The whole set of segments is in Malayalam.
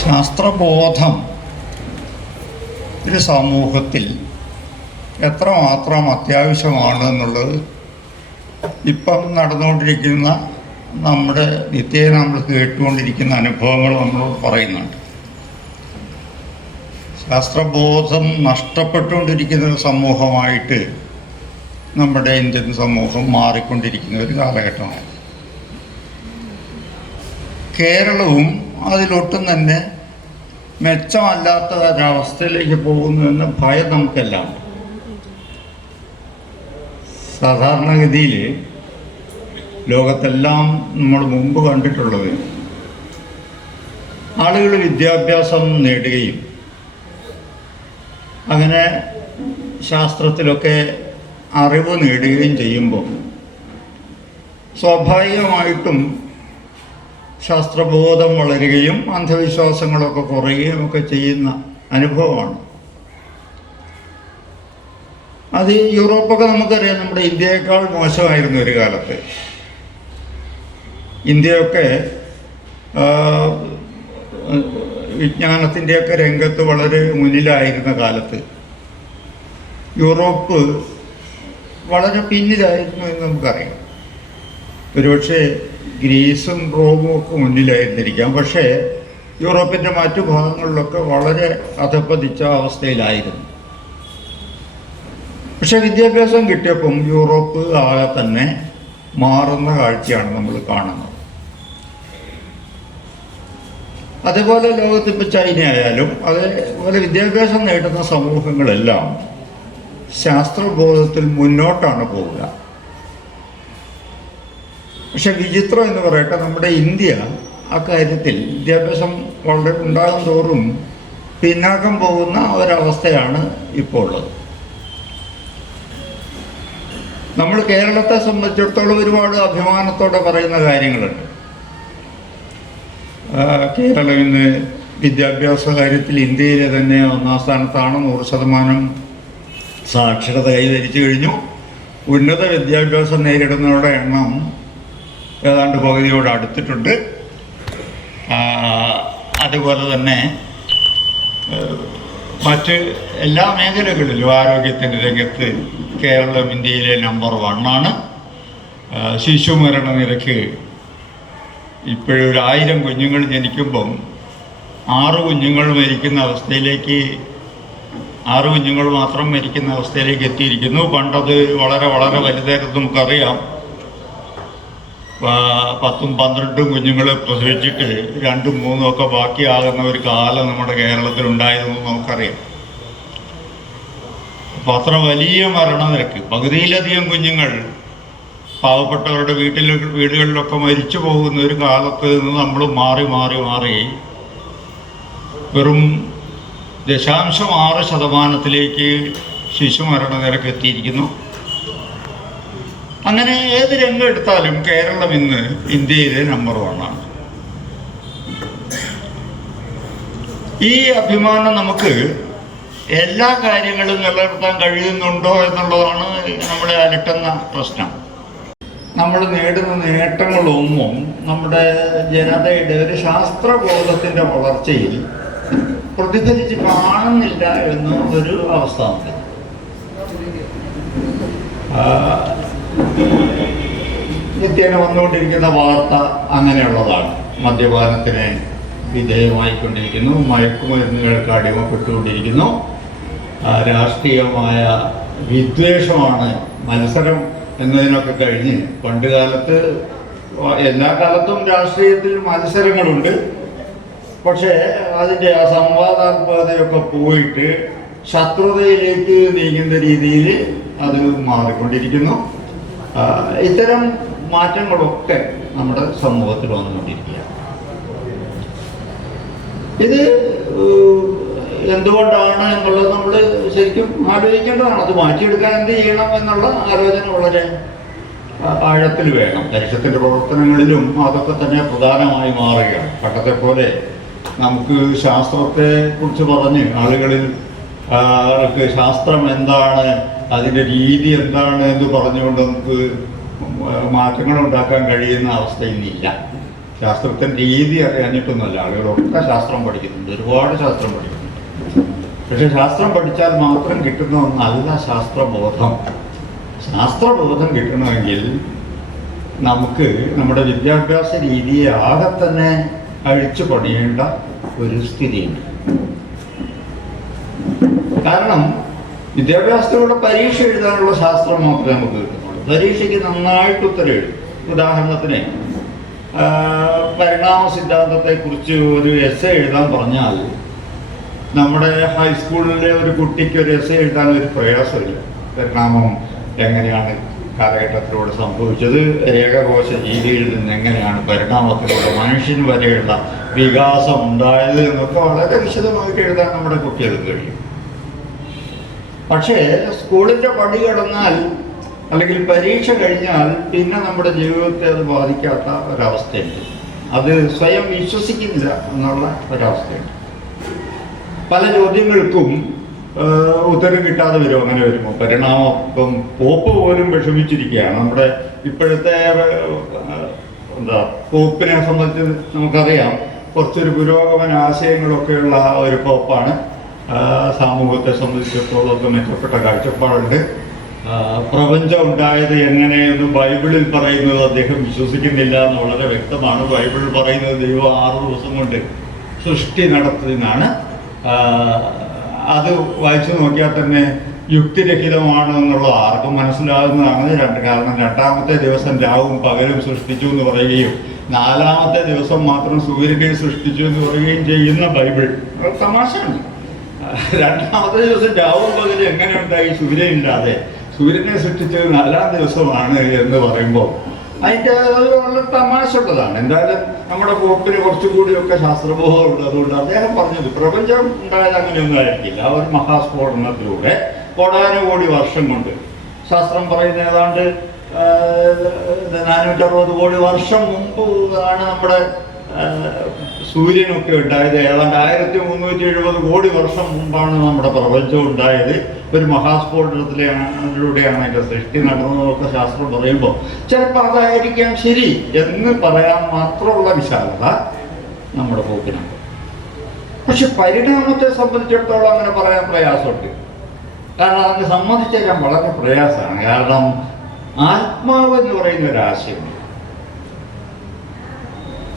ശാസ്ത്രബോധം ഒരു സമൂഹത്തിൽ എത്രമാത്രം അത്യാവശ്യമാണ് എന്നുള്ളത് ഇപ്പം നടന്നുകൊണ്ടിരിക്കുന്ന നമ്മുടെ നിത്യേന നമ്മൾ കേട്ടുകൊണ്ടിരിക്കുന്ന അനുഭവങ്ങൾ നമ്മളോട് പറയുന്നുണ്ട്. ശാസ്ത്രബോധം നഷ്ടപ്പെട്ടുകൊണ്ടിരിക്കുന്ന ഒരു സമൂഹമായിട്ട് നമ്മുടെ ഇന്ത്യൻ സമൂഹം മാറിക്കൊണ്ടിരിക്കുന്ന ഒരു കാലഘട്ടമാണ്. കേരളവും അതിലൊട്ടും തന്നെ മെച്ചമല്ലാത്ത ഒരവസ്ഥയിലേക്ക് പോകുന്നുവെന്ന ഭയം നമുക്കെല്ലാം. സാധാരണഗതിയിൽ ലോകത്തെല്ലാം നമ്മൾ മുമ്പ് കണ്ടിട്ടുള്ളത് ആളുകൾ വിദ്യാഭ്യാസം നേടുകയും അങ്ങനെ ശാസ്ത്രത്തിലൊക്കെ അറിവ് നേടുകയും ചെയ്യുമ്പോൾ സ്വാഭാവികമായിട്ടും ശാസ്ത്രബോധം വളരുകയും അന്ധവിശ്വാസങ്ങളൊക്കെ കുറയുകയും ഒക്കെ ചെയ്യുന്ന അനുഭവമാണ്. അത് യൂറോപ്പൊക്കെ നമുക്കറിയാം, നമ്മുടെ ഇന്ത്യയേക്കാൾ മോശമായിരുന്നു ഒരു കാലത്ത്. ഇന്ത്യയൊക്കെ വിജ്ഞാനത്തിൻ്റെയൊക്കെ രംഗത്ത് വളരെ മുന്നിലായിരുന്ന കാലത്ത് യൂറോപ്പ് വളരെ പിന്നിലായിരുന്നു എന്ന് നമുക്കറിയാം. ഒരുപക്ഷെ ഗ്രീസും റോമും ഒക്കെ മുന്നിലായിരുന്നിരിക്കാം, പക്ഷേ യൂറോപ്പിൻ്റെ മറ്റു ഭാഗങ്ങളിലൊക്കെ വളരെ അധപ്പതിച്ച അവസ്ഥയിലായിരുന്നു. പക്ഷെ വിദ്യാഭ്യാസം കിട്ടിയപ്പം യൂറോപ്പ് ആകെ തന്നെ മാറുന്ന കാഴ്ചയാണ് നമ്മൾ കാണുന്നത്. അതേപോലെ ലോകത്തിപ്പോൾ ചൈന ആയാലും അതേപോലെ വിദ്യാഭ്യാസം നേടുന്ന സമൂഹങ്ങളെല്ലാം ശാസ്ത്രബോധത്തിൽ മുന്നോട്ടാണ് പോവുക. പക്ഷെ വിചിത്രം എന്ന് പറയട്ടെ, നമ്മുടെ ഇന്ത്യ അക്കാര്യത്തിൽ വിദ്യാഭ്യാസം വളരെ ഉണ്ടാകും തോറും പിന്നാക്കം പോകുന്ന ഒരവസ്ഥയാണ് ഇപ്പോൾ ഉള്ളത്. നമ്മൾ കേരളത്തെ സംബന്ധിച്ചിടത്തോളം ഒരുപാട് അഭിമാനത്തോടെ പറയുന്ന കാര്യങ്ങളുണ്ട്. കേരളം ഇന്ന് വിദ്യാഭ്യാസ കാര്യത്തിൽ ഇന്ത്യയിലെ തന്നെ ഒന്നാം സ്ഥാനത്താണ്. 100% സാക്ഷരത കൈവരിച്ചു കഴിഞ്ഞു. ഉന്നത വിദ്യാഭ്യാസം നേരിടുന്നവരുടെ എണ്ണം ഏതാണ്ട് പകുതിയോട് അടുത്തിട്ടുണ്ട്. അതുപോലെ തന്നെ മറ്റ് എല്ലാ മേഖലകളിലും ആരോഗ്യത്തിൻ്റെ രംഗത്ത് കേരളം ഇന്ത്യയിലെ നമ്പർ 1 ആണ്. ശിശുമരണ നിരക്ക് ഇപ്പോഴൊരു 1000 കുഞ്ഞുങ്ങൾ ജനിക്കുമ്പം 6 കുഞ്ഞുങ്ങൾ മരിക്കുന്ന അവസ്ഥയിലേക്ക് 6 കുഞ്ഞുങ്ങൾ മാത്രം മരിക്കുന്ന അവസ്ഥയിലേക്ക് എത്തിയിരിക്കുന്നു. പണ്ടത് വളരെ വളരെ വലുതായിരുന്നു. നമുക്കറിയാം, 10ഉം 12ഉം കുഞ്ഞുങ്ങളെ പ്രസവിച്ചിട്ട് 2ഉം 3ഉം ഒക്കെ ബാക്കിയാകുന്ന ഒരു കാലം നമ്മുടെ കേരളത്തിലുണ്ടായിരുന്നു നമുക്കറിയാം. അപ്പോൾ അത്ര വലിയ മരണനിരക്ക്, പകുതിയിലധികം കുഞ്ഞുങ്ങൾ പാവപ്പെട്ടവരുടെ വീടുകളിലൊക്കെ മരിച്ചു പോകുന്ന ഒരു കാലത്ത് നിന്ന് നമ്മൾ മാറി മാറി മാറി വെറും 0.6% ശിശുമരണ നിരക്ക് എത്തിയിരിക്കുന്നു. അങ്ങനെ ഏത് രംഗം എടുത്താലും കേരളം ഇന്ന് ഇന്ത്യയിലെ നമ്പർ 1 ആണ്. ഈ അഭിമാനം നമുക്ക് എല്ലാ കാര്യങ്ങളും നിലനിർത്താൻ കഴിയുന്നുണ്ടോ എന്നുള്ളതാണ് നമ്മളെ അലട്ടുന്ന പ്രശ്നം. നമ്മൾ നേടുന്ന നേട്ടങ്ങളൊന്നും നമ്മുടെ ജനതയുടെ ഒരു ശാസ്ത്രബോധത്തിൻ്റെ വളർച്ചയിൽ പ്രതിഫലിച്ച് കാണുന്നില്ല എന്ന ഒരു അവസ്ഥ ഉണ്ട്. നിത്യേന വന്നുകൊണ്ടിരിക്കുന്ന വാർത്ത അങ്ങനെയുള്ളതാണ്. മദ്യപാനത്തിന് വിധേയമായിക്കൊണ്ടിരിക്കുന്നു, മയക്കുമരുന്നുകൾക്ക് അടിമപ്പെട്ടുകൊണ്ടിരിക്കുന്നു, രാഷ്ട്രീയമായ വിദ്വേഷമാണ്, മത്സരം എന്നതിനൊക്കെ കഴിഞ്ഞ് പണ്ട് കാലത്ത് എല്ലാ കാലത്തും രാഷ്ട്രീയത്തിൽ മത്സരങ്ങളുണ്ട്. പക്ഷേ അതിൻ്റെ ആ സംവാദാത്മകതയൊക്കെ പോയിട്ട് ശത്രുതയിലേക്ക് നീങ്ങുന്ന രീതിയിൽ അത് മാറിക്കൊണ്ടിരിക്കുന്നു. ഇത്തരം മാറ്റങ്ങളൊക്കെ നമ്മുടെ സമൂഹത്തിൽ വന്നുകൊണ്ടിരിക്കുകയാണ്. ഇത് എന്തുകൊണ്ടാണ് എന്നുള്ളത് നമ്മൾ ശരിക്കും ആലോചിക്കേണ്ടതാണ്. അത് മാറ്റിയെടുക്കാൻ എന്ത് ചെയ്യണം എന്നുള്ള ആലോചന വളരെ ആഴത്തിൽ വേണം. ദേശത്തിൻ്റെ പ്രവർത്തനങ്ങളിലും അതൊക്കെ തന്നെ പ്രധാനമായി മാറുകയാണ്. പണ്ടത്തെ പോലെ നമുക്ക് ശാസ്ത്രത്തെ കുറിച്ച് പറഞ്ഞ് ആളുകളിൽ ശാസ്ത്രം എന്താണ്, അതിൻ്റെ രീതി എന്താണ് എന്ന് പറഞ്ഞുകൊണ്ട് നമുക്ക് മാറ്റങ്ങൾ ഉണ്ടാക്കാൻ കഴിയുന്ന അവസ്ഥ ഇന്നില്ല. ശാസ്ത്രത്തിൻ്റെ രീതി അറിയാഞ്ഞിട്ടൊന്നുമല്ല, ആളുകളൊക്കെ ശാസ്ത്രം പഠിക്കുന്നുണ്ട്, ഒരുപാട് ശാസ്ത്രം പഠിക്കുന്നുണ്ട്. പക്ഷെ ശാസ്ത്രം പഠിച്ചാൽ മാത്രം കിട്ടുന്ന ഒന്നല്ല ശാസ്ത്രബോധം. ശാസ്ത്രബോധം കിട്ടണമെങ്കിൽ നമുക്ക് നമ്മുടെ വിദ്യാഭ്യാസ രീതിയെ ആകെ തന്നെ അഴിച്ചു പണിയേണ്ട ഒരു സ്ഥിതിയുണ്ട്. കാരണം വിദ്യാഭ്യാസത്തിലൂടെ പരീക്ഷ എഴുതാനുള്ള ശാസ്ത്രം മാത്രമേ നമുക്ക് കിട്ടുന്നുള്ളൂ. പരീക്ഷയ്ക്ക് നന്നായിട്ട് ഉത്തരം എഴുതും. ഉദാഹരണത്തിന് പരിണാമ സിദ്ധാന്തത്തെക്കുറിച്ച് ഒരു എസ്സേ എഴുതാൻ പറഞ്ഞാൽ നമ്മുടെ ഹൈസ്കൂളിലെ ഒരു കുട്ടിക്ക് ഒരു എസ്സേ എഴുതാൻ ഒരു പ്രയാസമില്ല. പരിണാമം എങ്ങനെയാണ് കാലഘട്ടത്തിലൂടെ സംഭവിച്ചത്, ഏകകോശ ജീവിയിൽ നിന്ന് എങ്ങനെയാണ് പരിണാമത്തിലൂടെ മനുഷ്യന് വരെയുള്ള വികാസം ഉണ്ടായത് എന്നൊക്കെ വളരെ വിശദമായിട്ട് എഴുതാൻ നമ്മുടെ കുട്ടികൾക്ക് കഴിയും. പക്ഷേ സ്കൂളിൻ്റെ പടി കടന്നാൽ അല്ലെങ്കിൽ പരീക്ഷ കഴിഞ്ഞാൽ പിന്നെ നമ്മുടെ ജീവിതത്തെ അത് ബാധിക്കാത്ത ഒരവസ്ഥയുണ്ട്. അത് സ്വയം വിശ്വസിക്കുന്നില്ല എന്നുള്ള ഒരവസ്ഥയുണ്ട്. പല ചോദ്യങ്ങൾക്കും ഉത്തരം കിട്ടാതെ വരും. അങ്ങനെ വരുമ്പോൾ പരിണാമം, ഇപ്പം പോപ്പ് പോലും വിഷമിച്ചിരിക്കുകയാണ്. നമ്മുടെ ഇപ്പോഴത്തെ പോപ്പിനെ സംബന്ധിച്ച് നമുക്കറിയാം, കുറച്ചൊരു പുരോഗമന ആശയങ്ങളൊക്കെയുള്ള ഒരു പോപ്പാണ്. സമൂഹത്തെ സംബന്ധിച്ചിടത്തോളം മെച്ചപ്പെട്ട കാഴ്ചപ്പാടുണ്ട്. പ്രപഞ്ചം ഉണ്ടായത് എങ്ങനെയെന്ന് ബൈബിളിൽ പറയുന്നത് അദ്ദേഹം വിശ്വസിക്കുന്നില്ല എന്ന് വളരെ വ്യക്തമാണ്. ബൈബിൾ പറയുന്നത് ദൈവം 6 ദിവസം കൊണ്ട് സൃഷ്ടി നടത്തുന്നതാണ്. അത് വായിച്ചു നോക്കിയാൽ തന്നെ യുക്തിരഹിതമാണ് എന്നുള്ളത് ആർക്കും മനസ്സിലാകുന്നതാണ്. കാരണം 2ാമത്തെ ദിവസം രാവും പകലും സൃഷ്ടിച്ചു എന്ന് പറയുകയും 4ാമത്തെ ദിവസം മാത്രം സൂര്യനെ സൃഷ്ടിച്ചു എന്ന് പറയുകയും ചെയ്യുന്ന ബൈബിൾ തമാശയാണ്. 2ാമത്തെ ദിവസം രാവും പകലും എങ്ങനെ ഉണ്ടായി? സൂര്യനില്ലാതെ. സൂര്യനെ സൃഷ്ടിച്ചത് 4ാം ദിവസമാണ് എന്ന് പറയുമ്പോൾ അതിൻ്റെ വളരെ തമാശയുള്ളതാണ്. എന്തായാലും നമ്മുടെ പോപ്പിന് കുറച്ചുകൂടിയൊക്കെ ശാസ്ത്രബോധം ഉള്ളതുകൊണ്ട് അദ്ദേഹം പറഞ്ഞത് പ്രപഞ്ചം ഉണ്ടായത് അങ്ങനെയൊന്നും ആയിരിക്കില്ല. ഒരു മഹാസ്ഫോടനത്തിലൂടെ കോടാനുകോടി വർഷം കൊണ്ട്, ശാസ്ത്രം പറയുന്ന ഏതാണ്ട് 460 കോടി വർഷം മുമ്പ് ആണ് നമ്മുടെ സൂര്യനൊക്കെ ഉണ്ടായത്. ഏതാണ്ട് 1370 കോടി വർഷം മുമ്പാണ് നമ്മുടെ പ്രപഞ്ചം ഉണ്ടായത്. ഒരു മഹാസ്ഫോടനത്തിലൂടെയാണ് അതിൻ്റെ സൃഷ്ടി നടന്നതൊക്കെ ശാസ്ത്രം പറയുമ്പോൾ ചിലപ്പോൾ അതായിരിക്കാം ശരി എന്ന് പറയാൻ മാത്രമുള്ള വിശാലത നമ്മുടെ പോക്കിനുണ്ട്. പക്ഷെ പരിണാമത്തെ സംബന്ധിച്ചിടത്തോളം അങ്ങനെ പറയാൻ പ്രയാസമുണ്ട്. കാരണം അതിനെ സമ്മതിച്ചേക്കാൻ വളരെ പ്രയാസമാണ്. കാരണം ആത്മാവ് എന്ന് പറയുന്ന ഒരാശയമുണ്ട്.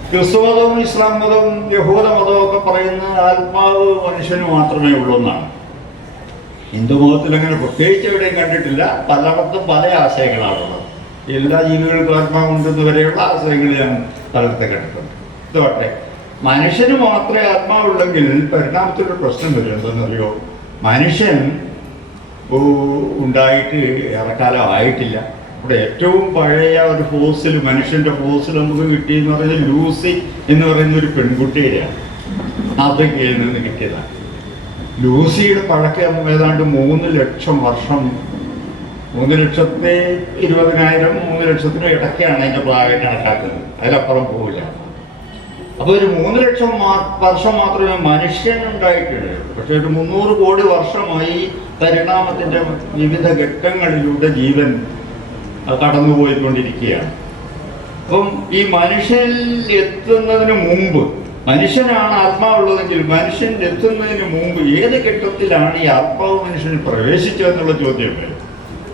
ക്രിസ്തുമതവും ഇസ്ലാം മതവും യഹൂദ മതവും ഒക്കെ പറയുന്ന ആത്മാവ് മനുഷ്യന് മാത്രമേ ഉള്ളൂ എന്നാണ്. ഹിന്ദു മതത്തിൽ അങ്ങനെ പ്രത്യേകിച്ച് എവിടെയും കണ്ടിട്ടില്ല. പലയിടത്തും പല ആശയങ്ങളാണുള്ളത്. എല്ലാ ജീവികൾക്കും ആത്മാവുണ്ടെന്ന് വരെയുള്ള ആശയങ്ങൾ ഞാൻ പലയിടത്ത് കണ്ടിട്ടുണ്ട്. ഇതോട്ടെ, മനുഷ്യന് മാത്രമേ ആത്മാവുള്ളെങ്കിൽ പരിണാമത്തിലൊരു പ്രശ്നം വരും. എന്തെന്നറിയോ? മനുഷ്യൻ ഉണ്ടായിട്ട് ഏറെക്കാലം ആയിട്ടില്ല. ഇവിടെ ഏറ്റവും പഴയ ഒരു ഫോസിൽ, മനുഷ്യൻ്റെ ഫോസിൽ നമുക്ക് കിട്ടിയെന്ന് പറയുന്നത് ലൂസി എന്ന് പറയുന്ന ഒരു പെൺകുട്ടിയുടെയാണ്. ആഫ്രിക്കയിൽ നിന്ന് കിട്ടിയതാണ്. ലൂസിയുടെ പഴക്കം ഏതാണ്ട് 3 ലക്ഷം വർഷം, 3,20,000 3 ലക്ഷത്തിനും ഇടയ്ക്കാണ് അതിൻ്റെ പ്രായം കണക്കാക്കുന്നത്. അതിലപ്പുറം പോവില്ല. അപ്പോൾ ഒരു 3 ലക്ഷം വർഷം മാത്രമേ മനുഷ്യൻ ഉണ്ടായിട്ടുള്ളൂ. പക്ഷെ ഒരു 300 കോടി വർഷമായി പരിണാമത്തിൻ്റെ വിവിധ ഘട്ടങ്ങളിലൂടെ ജീവൻ കടന്നുപോയിക്കൊണ്ടിരിക്കുകയാണ്. അപ്പം ഈ മനുഷ്യനിൽ എത്തുന്നതിന് മുമ്പ്, മനുഷ്യനാണ് ആത്മാവുള്ളതെങ്കിൽ മനുഷ്യൻ എത്തുന്നതിന് മുമ്പ് ഏത് ഘട്ടത്തിലാണ് ഈ ആത്മാവ് മനുഷ്യന് പ്രവേശിച്ചതെന്നുള്ള ചോദ്യം വരും.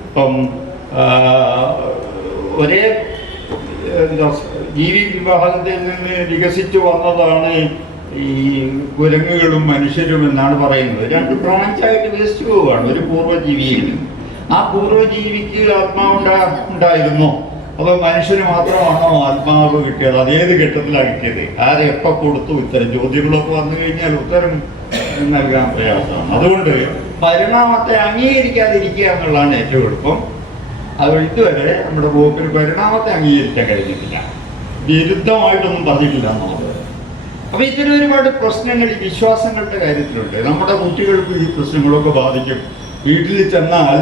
ഇപ്പം ഒരേ ജീവി വിഭാഗത്തിൽ നിന്ന് വികസിച്ചു വന്നതാണ് ഈ കുരങ്ങുകളും മനുഷ്യരും എന്നാണ് പറയുന്നത്. 2 ബ്രാഞ്ചായിട്ട് വികസിച്ചു പോവുകയാണ് ഒരു പൂർവ്വജീവിയിൽ നിന്ന്. ആ പൂർവ്വജീവിക്ക് ആത്മാവ് ഉണ്ടായിരുന്നോ? അപ്പോൾ മനുഷ്യന് മാത്രമാണോ ആത്മാവ് കിട്ടിയത്? അതേത് ഘട്ടത്തിലാണ് കിട്ടിയത്? ആരെ എപ്പോൾ കൊടുത്തു? ഇത്തരം ചോദ്യങ്ങളൊക്കെ വന്നു കഴിഞ്ഞാൽ ഉത്തരം നൽകാൻ പ്രയാസമാണ്. അതുകൊണ്ട് പരിണാമത്തെ അംഗീകരിക്കാതിരിക്കുക എന്നുള്ളതാണ് ഏറ്റവും എളുപ്പം. അത് ഇതുവരെ നമ്മുടെ പോപ്പിന് പരിണാമത്തെ അംഗീകരിക്കാൻ കഴിഞ്ഞിട്ടില്ല. വിരുദ്ധമായിട്ടൊന്നും പറഞ്ഞിട്ടില്ല എന്നുള്ളത്. അപ്പോൾ ഇത്തരം ഒരുപാട് പ്രശ്നങ്ങൾ ഈ വിശ്വാസങ്ങളുടെ കാര്യത്തിലുണ്ട്. നമ്മുടെ കുട്ടികൾക്ക് ഈ പ്രശ്നങ്ങളൊക്കെ ബാധിക്കും. വീട്ടിൽ ചെന്നാൽ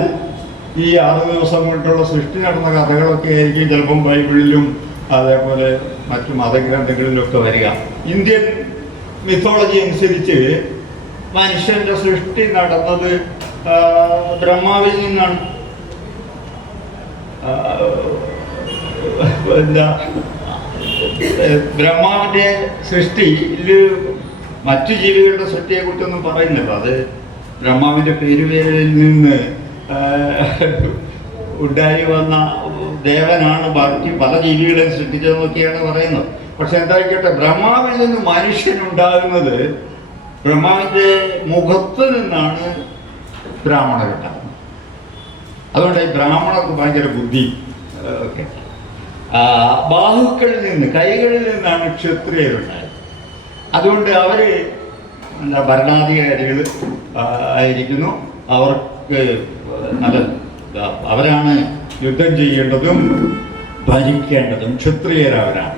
ഈ 6 ദിവസം കൊണ്ടുള്ള സൃഷ്ടി നടന്ന കഥകളൊക്കെ ആയിരിക്കും ചിലപ്പം ബൈബിളിലും അതേപോലെ മറ്റു മതഗ്രന്ഥങ്ങളിലൊക്കെ വരിക. ഇന്ത്യൻ മിത്തോളജി അനുസരിച്ച് മനുഷ്യൻ്റെ സൃഷ്ടി നടന്നത് ബ്രഹ്മാവിൽ നിന്നാണ്. ബ്രഹ്മാവിൻ്റെ സൃഷ്ടിയിൽ മറ്റു ജീവികളുടെ സൃഷ്ടിയെക്കുറിച്ചൊന്നും പറയുന്നില്ല. അത് ബ്രഹ്മാവിൻ്റെ പേരുപേരിൽ നിന്ന് ഉണ്ടായി വന്ന ദേവനാണ് ബാക്കി പല ജീവികളെയും സൃഷ്ടിച്ചതെന്നൊക്കെയാണ് പറയുന്നത്. പക്ഷെ എന്തായിക്കോട്ടെ, ബ്രഹ്മാവിൽ നിന്ന് മനുഷ്യനുണ്ടാകുന്നത് ബ്രഹ്മാവിൻ്റെ മുഖത്ത് നിന്നാണ് ബ്രാഹ്മണരുണ്ടാകുന്നത്. അതുകൊണ്ട് ഈ ബ്രാഹ്മണർക്ക് ഭയങ്കര ബുദ്ധി ഒക്കെ. ബാഹുക്കളിൽ നിന്ന്, കൈകളിൽ നിന്നാണ് ക്ഷത്രിയരുണ്ടായത്. അതുകൊണ്ട് അവർ ഭരണാധികാരികൾ ആയിരിക്കുന്നു. അവർക്ക് നല്ല അവരാണ് യുദ്ധം ചെയ്യേണ്ടതും ഭരിക്കേണ്ടതും ക്ഷത്രിയരവരാണ്.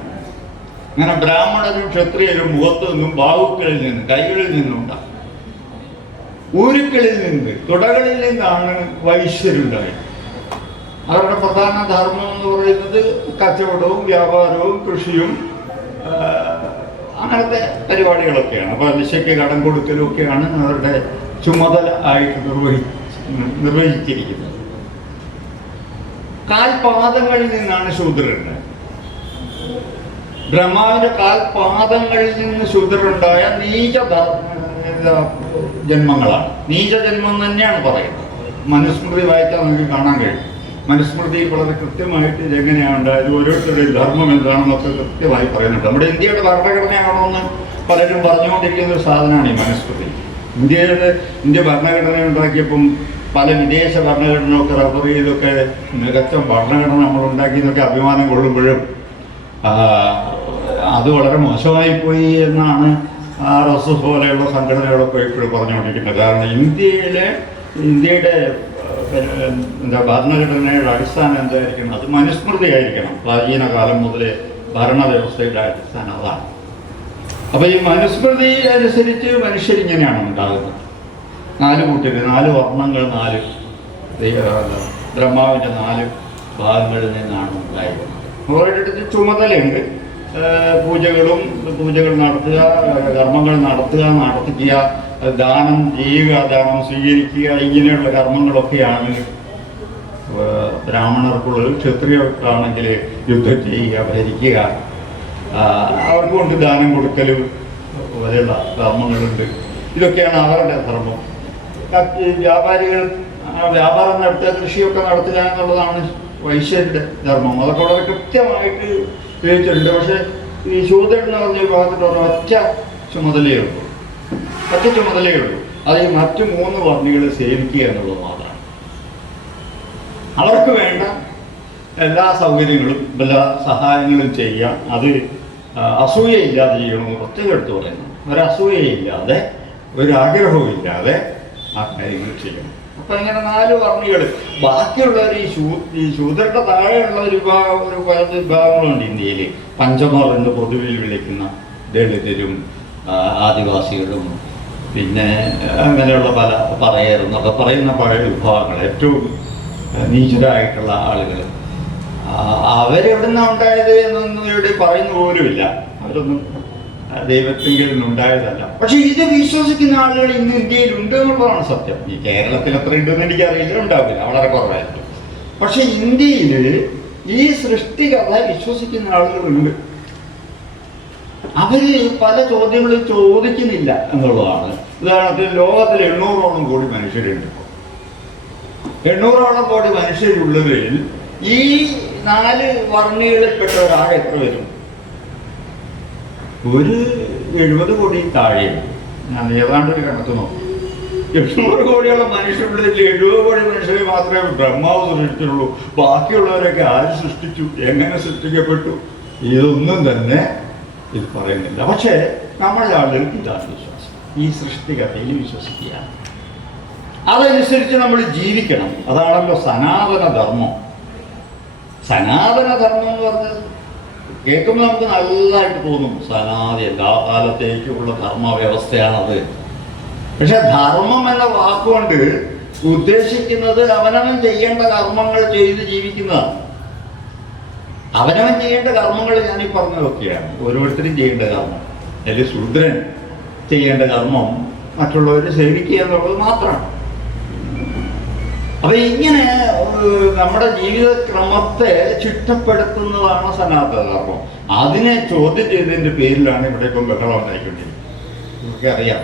അങ്ങനെ ബ്രാഹ്മണരും ക്ഷത്രിയരും മുഖത്തു നിന്നും ബാഹുക്കളിൽ നിന്ന്, കൈകളിൽ നിന്നും ഉണ്ടാകും. ഊരുക്കളിൽ നിന്ന്, തുടകളിൽ നിന്നാണ് വൈശ്യരുണ്ടായത്. അവരുടെ പ്രധാന ധർമ്മം എന്ന് പറയുന്നത് കച്ചവടവും വ്യാപാരവും കൃഷിയും അങ്ങനത്തെ പരിപാടികളൊക്കെയാണ്. പലിശയ്ക്ക് കടം കൊടുക്കലും ഒക്കെയാണ് അവരുടെ ചുമതല ആയിട്ട് നിർവഹിച്ചിരിക്കുന്നത്. കാൽപാദങ്ങളിൽ നിന്നാണ് ശൂദ്രരുണ്ടായത്. ബ്രഹ്മാവിന്റെ കാൽപാദങ്ങളിൽ നിന്ന് ശൂദ്രരുണ്ടായ നീച ജന്മങ്ങളാണ്. നീചജന്മം തന്നെയാണ് പറയുന്നത്. മനുസ്മൃതി വായിച്ചാൽ നമുക്ക് കാണാൻ കഴിയും. മനുസ്മൃതിയിൽ വളരെ കൃത്യമായിട്ട് ഇതെങ്ങനെയാണ് ഉണ്ടായത്, ഓരോരുത്തരുടെയും ധർമ്മം എന്താണെന്നൊക്കെ കൃത്യമായി പറയുന്നുണ്ട്. നമ്മുടെ ഇന്ത്യയുടെ ഭരണഘടനയാണോന്ന് പലരും പറഞ്ഞുകൊണ്ടിരിക്കുന്ന ഒരു സാധനമാണ് ഈ മനുസ്മൃതി. ഇന്ത്യ ഭരണഘടന ഉണ്ടാക്കിയപ്പം പല വിദേശ ഭരണഘടനയൊക്കെ റഫർ ചെയ്തൊക്കെ മികച്ച ഭരണഘടന നമ്മൾ ഉണ്ടാക്കിയെന്നൊക്കെ അഭിമാനം കൊള്ളുമ്പോഴും അത് വളരെ മോശമായിപ്പോയി എന്നാണ് RSS പോലെയുള്ള സംഘടനകളൊക്കെ ഇപ്പോഴും പറഞ്ഞുകൊണ്ടിരിക്കുന്നത്. കാരണം ഇന്ത്യയുടെ ഭരണഘടനയുടെ അടിസ്ഥാനം എന്തായിരിക്കണം? അത് മനുസ്മൃതി ആയിരിക്കണം. പ്രാചീന കാലം മുതലേ ഭരണവ്യവസ്ഥയുടെ അടിസ്ഥാനം അതാണ്. അപ്പോൾ ഈ മനുസ്മൃതി അനുസരിച്ച് മനുഷ്യരിങ്ങനെയാണ് ഉണ്ടാകുന്നത്. 4 കൂട്ടര്, 4 വർണ്ണങ്ങൾ, 4 ബ്രഹ്മാവിൻ്റെ 4 ഭാഗങ്ങളിൽ നിന്നാണ് ഉണ്ടായിരുന്നത്. അവരുടെ ചുമതലയുണ്ട്. പൂജകൾ നടത്തുക, കർമ്മങ്ങൾ നടത്തിക്കുക, ദാനം ചെയ്യുക, ദാനം സ്വീകരിക്കുക, ഇങ്ങനെയുള്ള കർമ്മങ്ങളൊക്കെയാണ് ബ്രാഹ്മണർക്കുള്ളത്. ക്ഷത്രിയർക്കാണെങ്കിൽ യുദ്ധം ചെയ്യുക, ഭരിക്കുക, അവർക്ക് കൊണ്ട് ദാനം കൊടുക്കലും പോലെയുള്ള കർമ്മങ്ങളുണ്ട്. ഇതൊക്കെയാണ് അവരുടെ ധർമ്മം. വ്യാപാരികൾ വ്യാപാരം നടത്തുക, കൃഷിയൊക്കെ നടത്തുക എന്നുള്ളതാണ് വൈശ്യരുടെ ധർമ്മം. അതൊക്കെ വളരെ കൃത്യമായിട്ട് ഉപയോഗിച്ചിട്ടുണ്ട്. പക്ഷേ ഈ ശൂദ്രൻ എന്ന് പറഞ്ഞ വിഭാഗത്തിൽ ഒറ്റ ചുമതലയേ ഉള്ളൂ. അത് ഈ മറ്റു 3 വർണ്ണികളെ സേവിക്കുക എന്നുള്ളത് മാത്രമാണ്. അവർക്ക് വേണ്ട എല്ലാ സൗകര്യങ്ങളും എല്ലാ സഹായങ്ങളും ചെയ്യാം. അത് അസൂയയില്ലാതെ ചെയ്യണമെന്ന് പ്രത്യേകം എടുത്ത് പറയുന്നു. ഒരസൂയയില്ലാതെ, ഒരാഗ്രഹവും ഇല്ലാതെ ആ കാര്യങ്ങൾ ചെയ്യണം. അപ്പം ഇങ്ങനെ 4 വർണ്ണികൾ. ബാക്കിയുള്ളവർ ഈ ശൂദ്രരുടെ താഴെയുള്ള ഒരു വിഭാഗങ്ങളുണ്ട് ഇന്ത്യയിൽ. പഞ്ചമർ എന്ന് പൊതുവിൽ വിളിക്കുന്ന ദളിതരും ആദിവാസികളും പിന്നെ അങ്ങനെയുള്ള പല പറയരുന്നൊക്കെ പറയുന്ന പഴയ വിഭാഗങ്ങൾ, ഏറ്റവും നീചരായിട്ടുള്ള ആളുകൾ. അവരെവിടെ നിന്നാണ് ഉണ്ടായത് എന്നൊന്നും ഇവിടെ പറയുന്ന പോലുമില്ല. അവരൊന്നും ദൈവത്തിങ്കിൽ നിന്നുണ്ടായതല്ല. പക്ഷെ ഇത് വിശ്വസിക്കുന്ന ആളുകൾ ഇന്ന് ഇന്ത്യയിലുണ്ട് എന്നുള്ളതാണ് സത്യം. ഈ കേരളത്തിൽ എത്ര ഉണ്ടെന്ന് എനിക്കറിയില്ല, ഉണ്ടാവില്ല, വളരെ കുറവായിരിക്കും. പക്ഷെ ഇന്ത്യയിൽ ഈ സൃഷ്ടികഥ വിശ്വസിക്കുന്ന ആളുകളുണ്ട്. അവര് പല ചോദ്യങ്ങളും ചോദിക്കുന്നില്ല എന്നുള്ളതാണ്. ഉദാഹരണത്തിന് ലോകത്തിൽ 800ഓളം കോടി മനുഷ്യരുണ്ട്. 800ഓളം കോടി മനുഷ്യരുള്ളവരിൽ ഈ 4 വർണ്ണികളിൽപ്പെട്ട ഒരാളെ എത്ര വരും? ഒരു 70 കോടി താഴെയുണ്ട്. ഞാൻ ഏതാണ്ട് ഒരു കണക്ക് നോക്കി. 800 കോടിയോളം മനുഷ്യരുള്ളതിൽ 70 കോടി മനുഷ്യരെ മാത്രമേ ബ്രഹ്മാവ് സൃഷ്ടിച്ചുള്ളൂ. ബാക്കിയുള്ളവരൊക്കെ ആര് സൃഷ്ടിച്ചു, എങ്ങനെ സൃഷ്ടിക്കപ്പെട്ടു, ഇതൊന്നും തന്നെ ഇത് പറയുന്നില്ല. പക്ഷേ നമ്മുടെ ആളുകൾക്ക് ഇതാണ് വിശ്വാസം. ഈ സൃഷ്ടികഥയിൽ വിശ്വസിക്കുകയാണ്. അതനുസരിച്ച് നമ്മൾ ജീവിക്കണം. അതാണല്ലോ സനാതന ധർമ്മം. സനാതന ധർമ്മം എന്ന് പറഞ്ഞത് കേൾക്കുമ്പോൾ നമുക്ക് നല്ലതായിട്ട് തോന്നും. എല്ലാ കാലത്തേക്കുള്ള ധർമ്മ വ്യവസ്ഥയാണത്. പക്ഷെ ധർമ്മം എന്ന വാക്കുകൊണ്ട് ഉദ്ദേശിക്കുന്നത് അവനവൻ ചെയ്യേണ്ട കർമ്മങ്ങൾ ചെയ്ത് ജീവിക്കുന്നതാണ്. അവനവൻ ചെയ്യേണ്ട കർമ്മങ്ങൾ ഞാനീ പറഞ്ഞതൊക്കെയാണ്. ഓരോരുത്തരും ചെയ്യേണ്ട കർമ്മം. അതിൽ ശൂദ്രൻ ചെയ്യേണ്ട കർമ്മം മറ്റുള്ളവരെ സേവിക്കുക എന്നുള്ളത് മാത്രമാണ്. അപ്പൊ ഇങ്ങനെ നമ്മുടെ ജീവിതക്രമത്തെ ചിട്ടപ്പെടുത്തുന്നതാണ് സനാതനധർമ്മം. അതിനെ ചോദ്യം ചെയ്തതിന്റെ പേരിലാണ് ഇവിടെ ഇപ്പം ബഹളം ഉണ്ടായിക്കൊണ്ടിരിക്കുന്നത്. നമുക്ക് അറിയാം,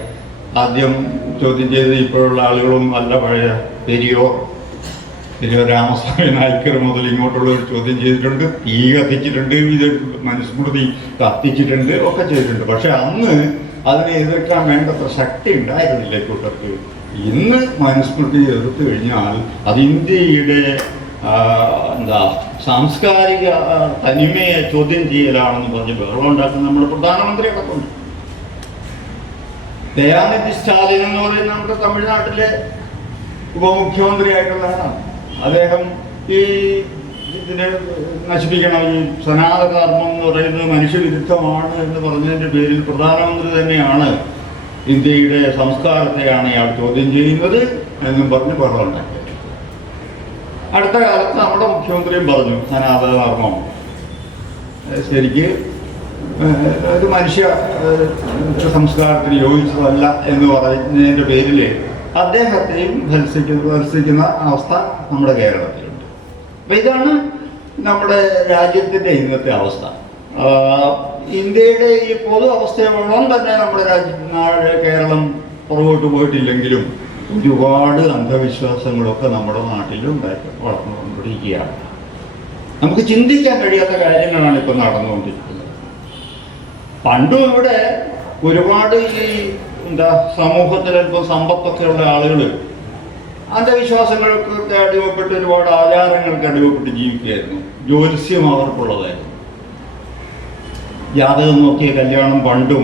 ആദ്യം ചോദ്യം ചെയ്ത് ഇപ്പോഴുള്ള ആളുകളും നല്ല പഴയ പെരിയോർ രാമസ്വാമി നായ്ക്കർ മുതൽ ഇങ്ങോട്ടുള്ളവർ ചോദ്യം ചെയ്തിട്ടുണ്ട്, തീ കത്തിച്ചിട്ടുണ്ട്, ഇത് മനുസ്മൃതി കത്തിച്ചിട്ടുണ്ട്, ഒക്കെ ചെയ്തിട്ടുണ്ട്. പക്ഷെ അന്ന് അതിനെ എതിർക്കാൻ വേണ്ടത്ര ശക്തി ഉണ്ടായിരുന്നില്ല കൂട്ടർക്ക്. ഇന്ന് മനുസ്മൃതി എതിർത്ത് കഴിഞ്ഞാൽ അത് ഇന്ത്യയുടെ സാംസ്കാരിക തനിമയെ ചോദ്യം ചെയ്യലാണെന്ന് പറഞ്ഞ് ബഹളം ഉണ്ടാക്കുന്ന നമ്മുടെ പ്രധാനമന്ത്രി അടക്കമുണ്ട്. ദയാനിധി സ്റ്റാലിൻ എന്ന് പറയുന്ന നമ്മുടെ തമിഴ്നാട്ടിലെ ഉപമുഖ്യമന്ത്രി ആയിട്ടുള്ളതാണ്. അദ്ദേഹം ഈ ഇതിനെ നശിപ്പിക്കണം, ഈ സനാതനധർമ്മം എന്ന് പറയുന്നത് മനുഷ്യവിരുദ്ധമാണ് എന്ന് പറഞ്ഞതിൻ്റെ പേരിൽ പ്രധാനമന്ത്രി തന്നെയാണ് ഇന്ത്യയുടെ സംസ്കാരത്തെയാണ് ഇയാൾ ചോദ്യം ചെയ്യുന്നത് എന്നും പറഞ്ഞ് ബഹളം ഉണ്ടാക്കി. അടുത്ത കാലത്ത് നമ്മുടെ മുഖ്യമന്ത്രിയും പറഞ്ഞു സനാതനധർമ്മം ശരിക്ക് ഒരു മനുഷ്യ സംസ്കാരത്തിന് യോജിച്ചതല്ല എന്ന് പറയുന്നതിൻ്റെ പേരിൽ അദ്ദേഹത്തെയും ഭത്സിക്കുന്ന അവസ്ഥ നമ്മുടെ കേരളത്തിലുണ്ട്. അപ്പം ഇതാണ് നമ്മുടെ രാജ്യത്തിൻ്റെ ഇന്നത്തെ അവസ്ഥ. ഇന്ത്യയുടെ ഈ പൊതു അവസ്ഥയോളം തന്നെ നമ്മുടെ കേരളം പുറകോട്ട് പോയിട്ടില്ലെങ്കിലും ഒരുപാട് അന്ധവിശ്വാസങ്ങളൊക്കെ നമ്മുടെ നാട്ടിലും വളർന്നുകൊണ്ടിരിക്കുകയാണ്. നമുക്ക് ചിന്തിക്കാൻ കഴിയാത്ത കാര്യങ്ങളാണ് ഇപ്പം നടന്നുകൊണ്ടിരിക്കുന്നത്. പണ്ടും ഇവിടെ ഒരുപാട് ഈ സമൂഹത്തിൽ അല്പം സമ്പത്തൊക്കെയുള്ള ആളുകൾ അന്ധവിശ്വാസങ്ങൾക്കൊക്കെ അടിമപ്പെട്ട് ഒരുപാട് ആചാരങ്ങൾക്ക് അടിമപ്പെട്ട് ജീവിക്കുകയായിരുന്നു. ജ്യോത്സ്യം അവർക്കുള്ളതായിരുന്നു. ജാതകം നോക്കിയ കല്യാണം പണ്ടും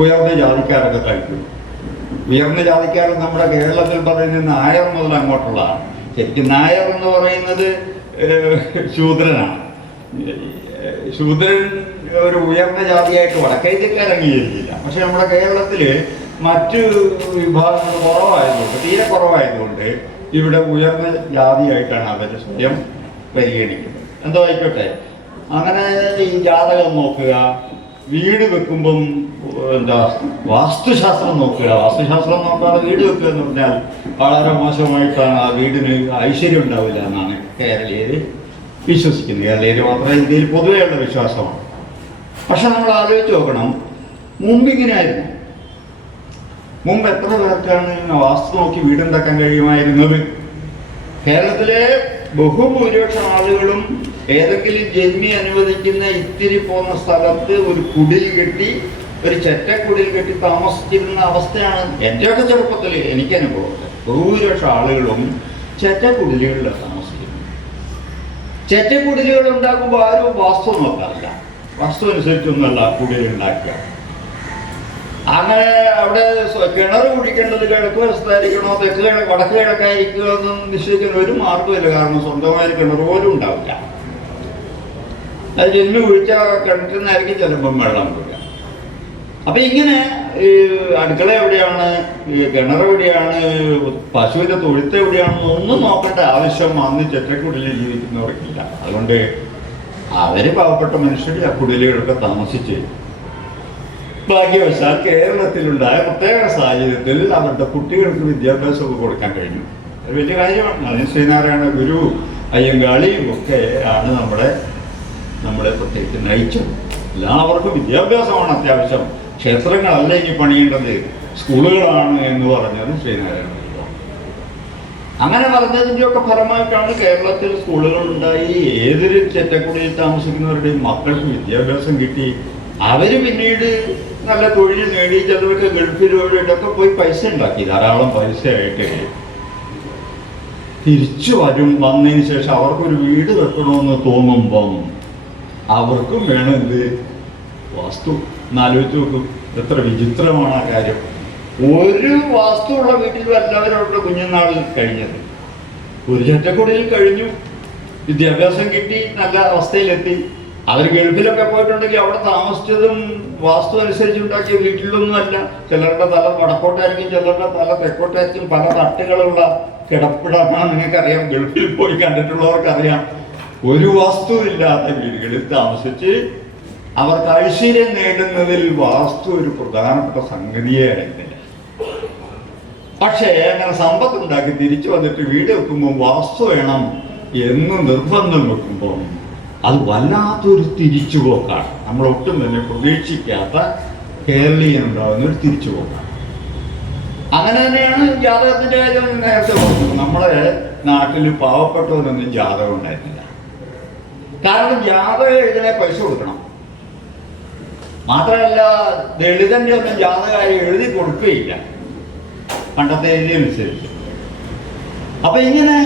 ഉയർന്ന ജാതിക്കാരൊക്കെ കഴിക്കും. ഉയർന്ന ജാതിക്കാരൻ നമ്മുടെ കേരളത്തിൽ പറയുന്നത് നായർ മുതൽ അങ്ങോട്ടുള്ളതാണ്. ശരിക്കും നായർ എന്ന് പറയുന്നത് ശൂദ്രനാണ്. ശൂദ്രൻ ഒരു ഉയർന്ന ജാതിയായിട്ട് വടക്കേന്ത്യക്കാർ അംഗീകരിച്ചില്ല. പക്ഷെ നമ്മുടെ കേരളത്തിൽ മറ്റ് വിഭാഗങ്ങൾ കുറവായതുകൊണ്ട്, തീരെ കുറവായതുകൊണ്ട് ഇവിടെ ഉയർന്ന ജാതിയായിട്ടാണ് അവർ സ്വയം പരിഗണിക്കുന്നത്. എന്തോ ആയിക്കോട്ടെ, അങ്ങനെ ഈ ജാതകം നോക്കുക, വീട് വെക്കുമ്പം വാസ്തുശാസ്ത്രം നോക്കുക. വാസ്തുശാസ്ത്രം നോക്കാതെ വീട് വെക്കുക എന്ന് പറഞ്ഞാൽ വളരെ മോശമായിട്ടാണ്. ആ വീടിന് ഐശ്വര്യം ഉണ്ടാവില്ല എന്നാണ് കേരളീയർ വിശ്വസിക്കുന്നത്. കേരളീയർ മാത്രമേ ഇന്ത്യയിൽ പൊതുവെയുള്ള വിശ്വാസമാണ്. പക്ഷെ നമ്മൾ ആലോചിച്ച് നോക്കണം, മുമ്പിങ്ങനെയായിരുന്നു. മുമ്പ് എത്ര പേർക്കാണ് വാസ്തു നോക്കി വീടുണ്ടാക്കാൻ കഴിയുമായിരുന്നത്? കേരളത്തിലെ ബഹുഭൂരിപക്ഷം ആളുകളും ഏതെങ്കിലും ജന്മി അനുവദിക്കുന്ന ഇത്തിരി പോകുന്ന സ്ഥലത്ത് ഒരു കുടിൽ കെട്ടി, ഒരു ചെറ്റക്കുടിൽ കെട്ടി താമസിച്ചിരുന്ന അവസ്ഥയാണ് എൻ്റെയൊക്കെ ചെറുപ്പത്തിൽ എനിക്ക് അനുഭവമുണ്ട്. ബഹുഭൂരിപക്ഷം ആളുകളും ചെറ്റക്കുടിലുകളിലാണ് താമസിക്കുന്നത്. ചെറ്റക്കുടിലുകൾ ഉണ്ടാക്കുമ്പോൾ ആരും വാസ്തു നോക്കാറില്ല. വാസ്തു അനുസരിച്ചൊന്നുമല്ല കുടിലുണ്ടാക്കുക. അങ്ങനെ അവിടെ കിണർ കുടിക്കേണ്ടത് കിഴക്ക് വശത്തായിരിക്കണോ വടക്ക് കിഴക്കായിരിക്കുമോ എന്ന് നിശ്ചയിക്കുന്ന ഒരു മാർഗമില്ല. കാരണം സ്വന്തമായി കിണർ പോലും ഉണ്ടാവില്ല. അത് ജന്മി കുഴിച്ച കിണറ്റിൽ നിന്നായിരിക്കും ചിലപ്പം വെള്ളം വരിക. അപ്പം ഇങ്ങനെ അടുക്കള എവിടെയാണ്, കിണർ എവിടെയാണ്, പശുവിൻ്റെ തൊഴുത്ത് എവിടെയാണെന്ന് ഒന്നും നോക്കേണ്ട ആവശ്യം അന്ന് ചെറ്റക്കുടിൽ ജീവിക്കുന്നവർക്കില്ല. അതുകൊണ്ട് അവർ പാവപ്പെട്ട മനുഷ്യർ ആ കുടിലുകളൊക്കെ താമസിച്ച് ഭാഗ്യവശാൽ കേരളത്തിലുണ്ടായ പ്രത്യേക സാഹചര്യത്തിൽ അവരുടെ കുട്ടികൾക്ക് വിദ്യാഭ്യാസമൊക്കെ കൊടുക്കാൻ കഴിഞ്ഞു. അത് വലിയ കാര്യമാണ്. അതിന് ശ്രീനാരായണ ഗുരു, അയ്യങ്കാളിയും ഒക്കെ ആണ് നമ്മളെ പ്രത്യേകിച്ച് നയിച്ചത്. എല്ലാവർക്കും വിദ്യാഭ്യാസമാണ് അത്യാവശ്യം. ക്ഷേത്രങ്ങളല്ല ഇനി പണിയേണ്ടത്, സ്കൂളുകളാണ് എന്ന് പറഞ്ഞത് ശ്രീനാരായണ ഗുരു. അങ്ങനെ പറഞ്ഞതിൻ്റെയൊക്കെ ഫലമായിട്ടാണ് കേരളത്തിൽ സ്കൂളുകളുണ്ടായി. ഏതൊരു ചെറ്റക്കുടിയിൽ താമസിക്കുന്നവരുടെയും മക്കൾക്ക് വിദ്യാഭ്യാസം കിട്ടി. അവർ പിന്നീട് നല്ല തൊഴിൽ നേടി, ചിലർക്ക് ഗൾഫിലൂടെയൊക്കെ പോയി പൈസ ഉണ്ടാക്കി, ധാരാളം പൈസയായിട്ട് തിരിച്ചു വന്നതിന് ശേഷം അവർക്കൊരു വീട് വെക്കണമെന്ന് തോന്നുമ്പം അവർക്കും വേണം എന്ത് വാസ്തു. എന്നാലോചിച്ച് നോക്കും, എത്ര വിചിത്രമാണ് ആ കാര്യം. ഒരു വാസ്തുവുള്ള വീട്ടിലും എല്ലാവരും കുഞ്ഞുനാളിൽ കഴിഞ്ഞത്. ഒരു ചെറ്റക്കുടിയിൽ കഴിഞ്ഞു, വിദ്യാഭ്യാസം കിട്ടി, നല്ല അവസ്ഥയിലെത്തി. അവർ ഗൾഫിലൊക്കെ പോയിട്ടുണ്ടെങ്കിൽ അവിടെ താമസിച്ചതും വാസ്തു അനുസരിച്ചുണ്ടാക്കിയ വീട്ടിലൊന്നുമല്ല. ചിലരുടെ തല വടക്കോട്ടായിരിക്കും, ചിലരുടെ തല തെക്കോട്ടായിരിക്കും. പല തട്ടുകളുള്ള കിടപ്പിടമാണ്. നിങ്ങൾക്കറിയാം, ഗൾഫിൽ പോയി കണ്ടിട്ടുള്ളവർക്കറിയാം. ഒരു വാസ്തു ഇല്ലാത്ത വീടുകളിൽ താമസിച്ച് അവർക്ക് ഐശ്വര്യം നേടുന്നതിൽ വാസ്തു ഒരു പ്രധാനപ്പെട്ട സംഗതിയെ ആയിരുന്നില്ല. പക്ഷേ അങ്ങനെ സമ്പത്തുണ്ടാക്കി തിരിച്ചു വന്നിട്ട് വീട് വെക്കുമ്പോൾ വാസ്തു വേണം എന്ന് നിർബന്ധം വെക്കുമ്പോൾ അത് വല്ലാത്തൊരു തിരിച്ചുപോക്കാണ്. നമ്മളൊട്ടും തന്നെ പ്രതീക്ഷിക്കാത്ത കേരളീയൻ ഉണ്ടാകുന്ന ഒരു തിരിച്ചുപോക്കാണ്. അങ്ങനെ തന്നെയാണ് ജാതകത്തിൻ്റെ കാര്യം നേരത്തെ പറഞ്ഞത്. നമ്മുടെ നാട്ടിൽ പാവപ്പെട്ടവരൊന്നും ജാതകം ഉണ്ടായിരുന്നില്ല. കാരണം ജാതകം എഴുതാൻ പൈസ കൊടുക്കണം. മാത്രമല്ല ദളിതൻ്റെ ഒന്നും ജാതകാരി എഴുതി കൊടുക്കുകയില്ല പണ്ടത്തെ അനുസരിച്ച്. അപ്പൊ ഇങ്ങനെ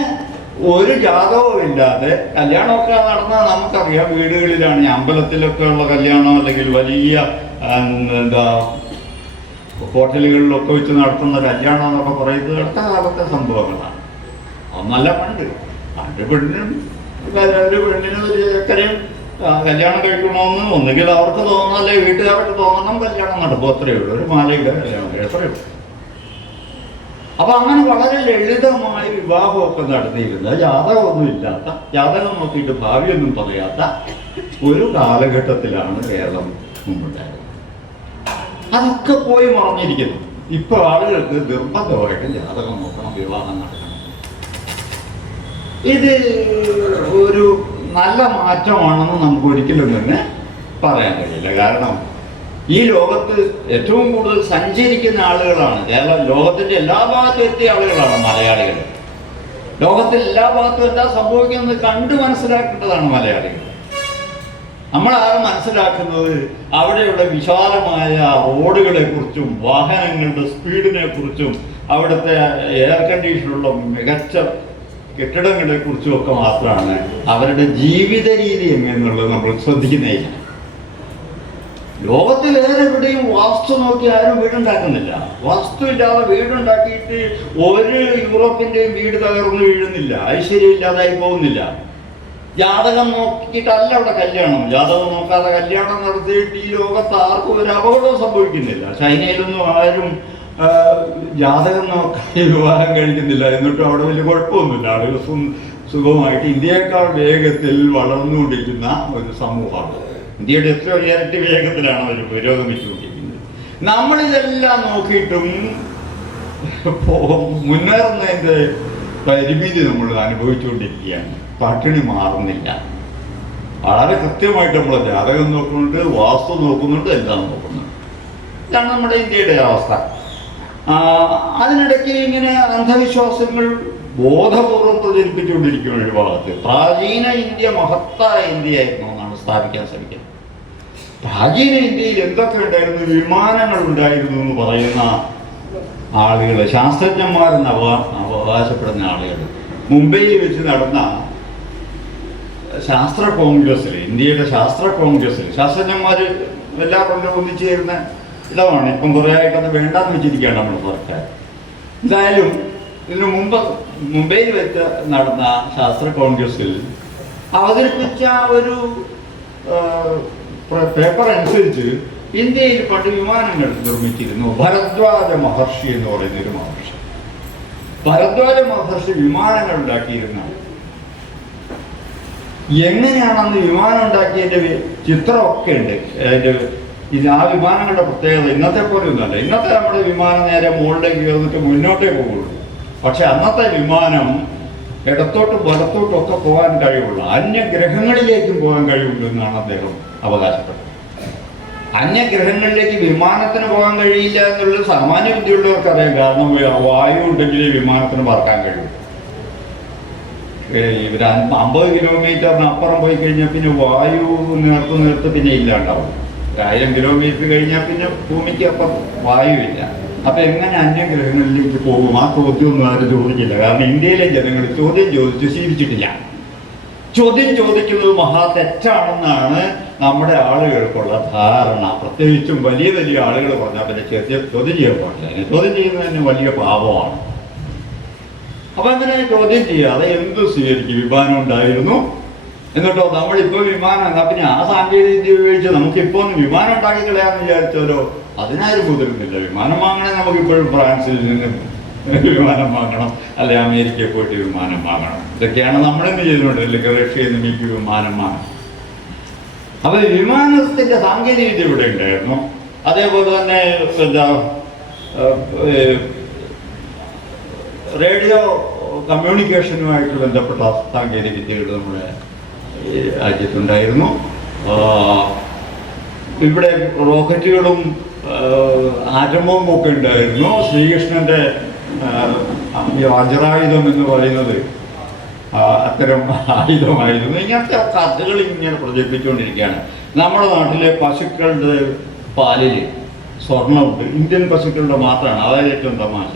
ഒരു ജാതകവും ഇല്ലാതെ കല്യാണമൊക്കെ നടന്നാൽ നമുക്കറിയാം, വീടുകളിലാണ്, അമ്പലത്തിലൊക്കെ ഉള്ള കല്യാണം അല്ലെങ്കിൽ വലിയ എന്താ ഹോട്ടലുകളിലൊക്കെ വെച്ച് നടത്തുന്ന കല്യാണം എന്നൊക്കെ പറയുന്നത് അടുത്ത കാലത്തെ സംഭവങ്ങളാണ്. ഒന്നല്ല പണ്ട് പെണ്ണിനും ഒരു ചെക്കനെയും കല്യാണം കഴിക്കണമെന്ന് ഒന്നുകിൽ അവർക്ക് തോന്നണം, അല്ലെ വീട്ടുകാർക്ക് തോന്നണം, കല്യാണം നടക്കും. അത്രയേ ഉള്ളൂ. ഒരു മാലയുടെ കല്യാണം എത്രയേ ഉള്ളൂ. അപ്പൊ അങ്ങനെ വളരെ ലളിതമായി വിവാഹമൊക്കെ നടത്തിയിരുന്ന, ജാതകമൊന്നും ഇല്ലാത്ത, ജാതകം നോക്കിയിട്ട് ഭാവിയൊന്നും പറയാത്ത ഒരു കാലഘട്ടത്തിലാണ് കേരളം മുമ്പുണ്ടായത്. അതൊക്കെ പോയി മറഞ്ഞിരിക്കുന്നു. ഇപ്പൊ ആളുകൾക്ക് നിർബന്ധമായിട്ട് ജാതകം നോക്കണം, വിവാഹം നടക്കണം. ഇത് ഒരു നല്ല മാറ്റമാണെന്ന് നമുക്ക് ഒരിക്കലും തന്നെ പറയാൻ കഴിയില്ല. കാരണം ഈ ലോകത്ത് ഏറ്റവും കൂടുതൽ സഞ്ചരിക്കുന്ന ആളുകളാണ് ലോകത്തിന്റെ എല്ലാ ഭാഗത്തും എത്തിയ ആളുകളാണ് മലയാളികൾ. ലോകത്തിൽ എല്ലാ ഭാഗത്തും എന്താ സംഭവിക്കുന്നത് കണ്ടു മനസ്സിലാക്കേണ്ടതാണ് മലയാളികൾ. നമ്മളാരും മനസ്സിലാക്കുന്നത് അവിടെയുള്ള വിശാലമായ റോഡുകളെ കുറിച്ചും വാഹനങ്ങളുടെ സ്പീഡിനെ കുറിച്ചും അവിടുത്തെ എയർ കണ്ടീഷനുള്ള മികച്ച കെട്ടിടങ്ങളെ കുറിച്ചും ഒക്കെ മാത്രമാണ്. അവരുടെ ജീവിത രീതി എങ്ങനെയുള്ളത് നമ്മൾ ശ്രദ്ധിക്കുന്നില്ല. ലോകത്ത് വേറെ എവിടെയും വാസ്തു നോക്കി ആരും വീടുണ്ടാക്കുന്നില്ല. വാസ്തു ഇല്ലാതെ വീടുണ്ടാക്കിയിട്ട് ഒരു യൂറോപ്പിൻ്റെയും വീട് തകർന്ന് വീഴുന്നില്ല, ഐശ്വര്യം ഇല്ലാതായി പോകുന്നില്ല. ജാതകം നോക്കിയിട്ടല്ല അവിടെ കല്യാണം. ജാതകം നോക്കാതെ കല്യാണം നടത്തിയിട്ട് ഈ ലോകത്ത് ആർക്കും ഒരു അപകടവും സംഭവിക്കുന്നില്ല. ചൈനയിലൊന്നും ആരും ജാതകം നോക്കി വിവാഹം കഴിക്കുന്നില്ല. എന്നിട്ടും അവിടെ വലിയ കുഴപ്പമൊന്നുമില്ല. ആളുകൾ സുഖമായിട്ട് ഇന്ത്യയേക്കാൾ വേഗത്തിൽ വളർന്നുകൊണ്ടിരിക്കുന്ന ഒരു സമൂഹമാണ്. ഇന്ത്യയുടെ എത്രയോ ഇരട്ടി വേഗത്തിലാണ് അവർ പുരോഗമിച്ചുകൊണ്ടിരിക്കുന്നത്. നമ്മളിതെല്ലാം നോക്കിയിട്ടും മുന്നേറുന്നതിൻ്റെ പരിമിതി നമ്മൾ അനുഭവിച്ചുകൊണ്ടിരിക്കുകയാണ്. പട്ടിണി മാറുന്നില്ല. വളരെ കൃത്യമായിട്ട് നമ്മൾ ജാതകം നോക്കുന്നുണ്ട്, വാസ്തു നോക്കുന്നുണ്ട്, എല്ലാം നോക്കുന്നുണ്ട്. ഇതാണ് നമ്മുടെ ഇന്ത്യയുടെ അവസ്ഥ. അതിനിടയ്ക്ക് ഇങ്ങനെ അന്ധവിശ്വാസങ്ങൾ ബോധപൂർവം പ്രചരിപ്പിച്ചുകൊണ്ടിരിക്കുന്ന ഒരു ഭാഗത്ത് പ്രാചീന ഇന്ത്യ മഹത്തായ ഇന്ത്യയായിരുന്നു എന്നാണ് സ്ഥാപിക്കാൻ ശ്രമിക്കുന്നത്. പ്രാചീന ഇന്ത്യയിൽ എന്തൊക്കെ ഉണ്ടായിരുന്നു? വിമാനങ്ങൾ ഉണ്ടായിരുന്നു എന്ന് പറയുന്ന ആളുകൾ, ശാസ്ത്രജ്ഞന്മാരെന്ന് അവകാശപ്പെടുന്ന ആളുകൾ, മുംബൈയിൽ വെച്ച് നടന്ന ശാസ്ത്ര കോൺഗ്രസ്സിൽ, ഇന്ത്യയുടെ ശാസ്ത്ര കോൺഗ്രസ്സിൽ ശാസ്ത്രജ്ഞന്മാർ എല്ലാ കൊല്ലം ഒന്നിച്ചേരുന്ന ഇടമാണ്. ഇപ്പം കുറേ ആയിട്ടത് വേണ്ടാന്ന് വെച്ചിരിക്കുകയാണ് നമ്മുടെ സർക്കാർ. എന്തായാലും ഇതിനു മുമ്പ് മുംബൈയിൽ വെച്ച് നടന്ന ശാസ്ത്ര കോൺഗ്രസ്സിൽ അവതരിപ്പിച്ച ഒരു പേപ്പർ അനുസരിച്ച് ഇന്ത്യയിൽ പണ്ട് വിമാനങ്ങൾ നിർമ്മിച്ചിരുന്നു. ഭരദ്വാജ മഹർഷി എന്ന് പറയുന്ന ഒരു മഹർഷി. ഭരദ്വാജ മഹർഷി വിമാനങ്ങൾ ഉണ്ടാക്കിയിരുന്ന, എങ്ങനെയാണെന്ന് വിമാനം ഉണ്ടാക്കിയതിൻ്റെ ചിത്രമൊക്കെ ഉണ്ട്. അതിൻ്റെ ആ വിമാനങ്ങളുടെ പ്രത്യേകത ഇന്നത്തെ പോലെ ഒന്നുമല്ല. ഇന്നത്തെ നമ്മുടെ വിമാനം നേരെ മുകളിലേക്ക് കയറിയിട്ട് മുന്നോട്ടേ പോകുള്ളൂ. പക്ഷെ അന്നത്തെ വിമാനം ഇടത്തോട്ടും വലത്തോട്ടും ഒക്കെ പോകാൻ കഴിവുള്ള, അന്യഗ്രഹങ്ങളിലേക്കും പോകാൻ കഴിവുള്ളൂ എന്നാണ് അദ്ദേഹം അവകാശപ്പെട്ടത്. അന്യഗ്രഹങ്ങളിലേക്ക് വിമാനത്തിന് പോകാൻ കഴിയില്ല എന്നുള്ളത് സാമാന്യ ബുദ്ധിയുള്ളവർക്ക് അറിയാം. കാരണം വായു ഉണ്ടെങ്കിലേ വിമാനത്തിന് പറക്കാൻ കഴിയും. ഇവർ 50 കിലോമീറ്ററിന് അപ്പുറം പോയി കഴിഞ്ഞാൽ പിന്നെ വായു നേർത്ത് പിന്നെ ഇല്ലാണ്ടാവും. 1000 കിലോമീറ്റർ കഴിഞ്ഞാൽ പിന്നെ ഭൂമിക്ക് അപ്പുറം വായുവില്ല. അപ്പൊ എങ്ങനെ അന്യഗ്രഹങ്ങളിലേക്ക് പോകും? ആ ചോദ്യമൊന്നും ആരും ചോദിച്ചില്ല. കാരണം ഇന്ത്യയിലെ ജനങ്ങൾ ചോദ്യം ചോദിച്ച് ശീലിച്ചിട്ടില്ല. ചോദ്യം ചോദിക്കുന്നത് മഹാ തെറ്റാണെന്നാണ് നമ്മുടെ ആളുകൾക്കുള്ള ധാരണ. പ്രത്യേകിച്ചും വലിയ വലിയ ആളുകൾ പറഞ്ഞാൽ പിന്നെ ചോദ്യം ചെയ്യാൻ പാടില്ല. ചോദ്യം ചെയ്യുന്നതിന് വലിയ പാപമാണ്. അപ്പൊ അങ്ങനെ ചോദ്യം ചെയ്യാതെ എന്ത് സ്വീകരിക്കും? വിമാനം ഉണ്ടായിരുന്നു, എന്നിട്ടോ നമ്മളിപ്പോൾ വിമാനം എന്നാ പിന്നെ ആ സാങ്കേതിക വിദ്യ ഉപയോഗിച്ച് നമുക്കിപ്പോൾ ഒന്ന് വിമാനം ഉണ്ടാക്കി കളയാമെന്ന് വിചാരിച്ചാലോ അതിനാരും മുതിരുന്നില്ല. വിമാനം വാങ്ങണേ നമുക്കിപ്പോഴും ഫ്രാൻസിൽ നിന്ന് വിമാനം വാങ്ങണം, അല്ലെ അമേരിക്കയിൽ പോയിട്ട് വിമാനം വാങ്ങണം. ഇതൊക്കെയാണ് നമ്മളിന്ന് ചെയ്തുകൊണ്ട്, അല്ലെങ്കിൽ റഷ്യയിൽ നിന്ന് എനിക്ക് വിമാനം വാങ്ങണം. അപ്പൊ വിമാനത്തിന്റെ സാങ്കേതിക വിദ്യ ഇവിടെ ഉണ്ടായിരുന്നു. അതേപോലെ തന്നെ എന്താ റേഡിയോ കമ്മ്യൂണിക്കേഷനുമായിട്ട് ബന്ധപ്പെട്ട സാങ്കേതിക വിദ്യകൾ നമ്മുടെ രാജ്യത്തുണ്ടായിരുന്നു. ഇവിടെ റോക്കറ്റുകളും ആറ്റംബോംബും ഒക്കെ ഉണ്ടായിരുന്നു. ശ്രീകൃഷ്ണൻ്റെ വജ്രായുധം എന്ന് പറയുന്നത് അത്തരം ആയുധമായിരുന്നു. ഇങ്ങനത്തെ കഥകൾ ഇങ്ങനെ പ്രചരിപ്പിച്ചുകൊണ്ടിരിക്കുകയാണ്. നമ്മുടെ നാട്ടിലെ പശുക്കളുടെ പാലിൽ സ്വർണ്ണമുണ്ട്. ഇന്ത്യൻ പശുക്കളുടെ മാത്രമാണ്. അതായത് ഏറ്റവും തമാശ.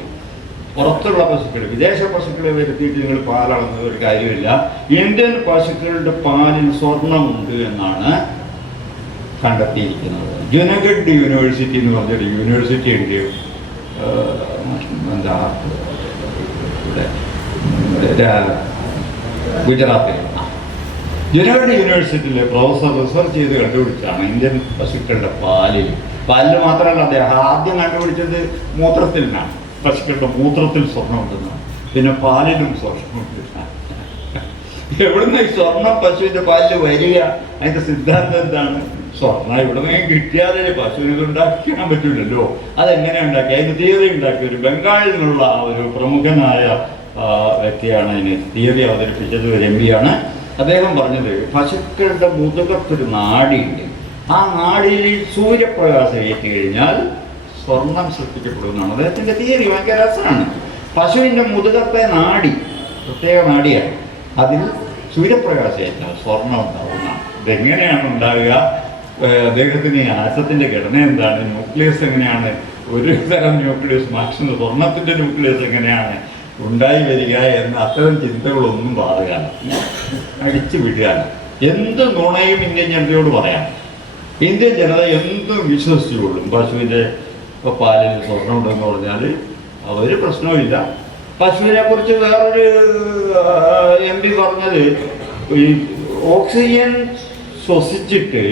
പുറത്തുള്ള പശുക്കൾ, വിദേശ പശുക്കളെ വരുത്തിയിട്ട് നിങ്ങൾ പാലളന്നത് ഒരു കാര്യമില്ല. ഇന്ത്യൻ പശുക്കളുടെ പാലിൽ സ്വർണ്ണമുണ്ട് എന്നാണ് കണ്ടെത്തിയിരിക്കുന്നത്. ജുനഗഡ് യൂണിവേഴ്സിറ്റി എന്ന് പറഞ്ഞൊരു യൂണിവേഴ്സിറ്റി ഉണ്ട് എന്താ ഗുജറാത്തിൽ. ജുനഗഡ് യൂണിവേഴ്സിറ്റിയിലെ പ്രൊഫസർ റിസർച്ച് ചെയ്ത് കണ്ടുപിടിച്ചാണ് ഇന്ത്യൻ പശുക്കളുടെ പാലിൽ മാത്രമല്ല അദ്ദേഹം ആദ്യം കണ്ടുപിടിച്ചത് മൂത്രത്തിലാണ്. പശുക്കളുടെ മൂത്രത്തിൽ സ്വർണ്ണമുണ്ടെന്നാണ്. പിന്നെ പാലിലും സ്വർണ്ണമുണ്ടെന്നാണ്. എവിടുന്ന് ഈ സ്വർണ്ണം പശുവിൻ്റെ പാലിൽ വരിക? അതിൻ്റെ സിദ്ധാന്തം എന്താണ്? സ്വർണ്ണം എവിടുന്ന് കിട്ടിയാലേ പശുവിനെ ഉണ്ടാക്കാൻ പറ്റില്ലല്ലോ. അതെങ്ങനെ ഉണ്ടാക്കി? അതിന് തിയറി ഉണ്ടാക്കി ഒരു ബംഗാളിൽ നിന്നുള്ള ഒരു പ്രമുഖനായ വ്യക്തിയാണ് അതിന് തിയറി അവതരിപ്പിച്ചത്. ഒരു MP ആണ്. അദ്ദേഹം പറഞ്ഞത് പശുക്കളുടെ മുതുകത്തൊരു നാഡിയുണ്ട്. ആ നാഡിയിൽ സൂര്യപ്രകാശം ഏറ്റി കഴിഞ്ഞാൽ സ്വർണം സൃഷ്ടിക്കപ്പെടുന്നതാണ് അദ്ദേഹത്തിൻ്റെ തിയറി. ഭയങ്കര രസമാണ്. പശുവിൻ്റെ മുതുകത്തെ നാഡി പ്രത്യേക നാഡിയാണ്. അതിൽ സൂര്യപ്രകാശം ഏറ്റാൽ സ്വർണം ഉണ്ടാവുന്നതാണ്. ഇതെങ്ങനെയാണ് ഉണ്ടാവുക? അദ്ദേഹത്തിന് ഈ ആറ്റത്തിൻ്റെ ഘടന എന്താണ്? ന്യൂക്ലിയസ് എങ്ങനെയാണ് ഒരു തരം ന്യൂക്ലിയസ് മാറ്റുന്നത്? സ്വർണത്തിൻ്റെ ന്യൂക്ലിയസ് എങ്ങനെയാണ് ഉണ്ടായി വരിക എന്ന അത്തരം ചിന്തകളൊന്നും പാടുകയാണ്, അടിച്ചു വിടുകയാണ്. എന്ത് നുണയും ഇന്ത്യൻ ജനതയോട് പറയാം. ഇന്ത്യൻ ജനത എന്തും വിശ്വസിച്ചുകൊള്ളും. പശുവിൻ്റെ പാലിൽ സ്വർണ്ണമുണ്ടെന്ന് പറഞ്ഞാൽ ഒരു പ്രശ്നവുമില്ല. പശുവിനെ കുറിച്ച് വേറൊരു MP പറഞ്ഞത് ഈ ഓക്സിജൻ ശ്വസിച്ചിട്ട്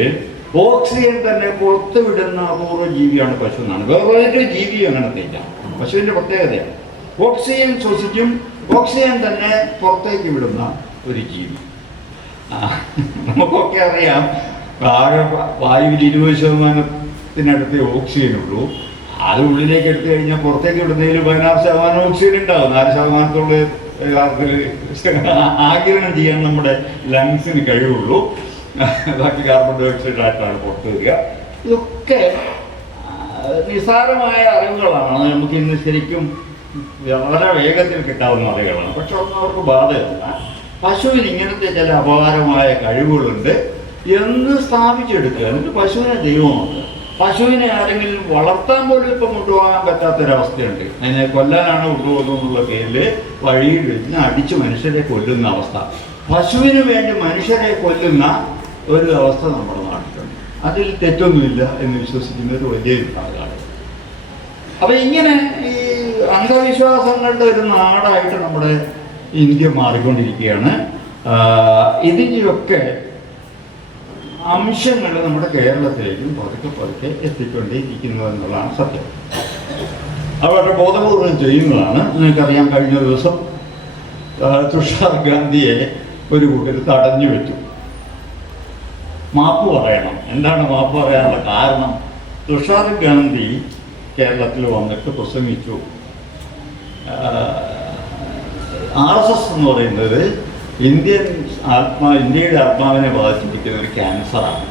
ഓക്സിജൻ തന്നെ പുറത്തു വിടുന്ന അപൂർവ ജീവിയാണ് പശു എന്നാണ്. വേറൊരു ജീവി അങ്ങനത്തേക്ക് പശുവിൻ്റെ പ്രത്യേകതയാണ്. ഓക്സിജൻ ശ്വസിക്കും, ഓക്സിജൻ തന്നെ പുറത്തേക്ക് വിടുന്ന ഒരു ജീവി. നമുക്കൊക്കെ അറിയാം, ആകെ വായുവിൽ 20% ഓക്സിജനുള്ളൂ. അത് ഉള്ളിലേക്ക് എടുത്തു കഴിഞ്ഞാൽ പുറത്തേക്ക് വിടുന്നതിൽ 16% ഓക്സിജൻ ഉണ്ടാവും. 4% ആഗിരണം ചെയ്യാൻ നമ്മുടെ ലങ്സിന് കഴിവുള്ളൂ. ബാക്കി കാർബൺ ഡൈ ഓക്സൈഡ് ആയിട്ടാണ് പുറത്തു വരിക. ഇതൊക്കെ നിസ്സാരമായ അറിവുകളാണ്. നമുക്ക് ഇന്ന് ശരിക്കും വളരെ വേഗത്തിൽ കിട്ടാവുന്ന അറിവുകളാണ്. പക്ഷെ ഒന്നും അവർക്ക് ബാധകമല്ല. പശുവിന് ഇങ്ങനത്തെ ചില അപകാരമായ കഴിവുകളുണ്ട് എന്ന് സ്ഥാപിച്ചെടുക്കുക. എന്നിട്ട് പശുവിനെ ദൈവമാക്കുക. പശുവിനെ ആരെങ്കിലും വളർത്താൻ പോലും ഇപ്പം കൊണ്ടുപോകാൻ പറ്റാത്തൊരവസ്ഥയുണ്ട്. അതിനെ കൊല്ലാനാണ് കൊണ്ടുപോകുന്നുള്ള പേരിൽ വഴിയിൽ വെച്ച് അടിച്ച് മനുഷ്യരെ കൊല്ലുന്ന അവസ്ഥ. പശുവിന് വേണ്ടി മനുഷ്യരെ കൊല്ലുന്ന ഒരു അവസ്ഥ നമ്മുടെ നാട്ടിലുണ്ട്. അതിൽ തെറ്റൊന്നുമില്ല എന്ന് വിശ്വസിക്കുന്ന ഒരു വലിയ വിഭാഗമാണ്. അപ്പം ഇങ്ങനെ ഈ അന്ധവിശ്വാസങ്ങളുടെ ഒരു നാടായിട്ട് നമ്മുടെ ഇന്ത്യ മാറിക്കൊണ്ടിരിക്കുകയാണ്. ഇതിൻ്റെയൊക്കെ അംശങ്ങൾ നമ്മുടെ കേരളത്തിലേക്കും പതുക്കെ എത്തിക്കൊണ്ടിരിക്കുന്നു എന്നുള്ളതാണ് സത്യം. അവരുടെ ബോധപൂർവം ചെയ്യുന്നതാണ്. നിങ്ങൾക്കറിയാം, കഴിഞ്ഞ ദിവസം തുഷാർ ഗാന്ധിയെ ഒരു കൂട്ടർ തടഞ്ഞു വെച്ചു. മാപ്പ് പറയണം. എന്താണ് മാപ്പ് പറയാനുള്ള കാരണം? തുഷാർ ഗാന്ധി കേരളത്തിൽ വന്നിട്ട് പ്രസംഗിച്ചു. RSS എന്ന് പറയുന്നത് ഇന്ത്യയുടെ ആത്മാവിനെ ബാധിച്ചിരിക്കുന്ന ഒരു ക്യാൻസറാണ്.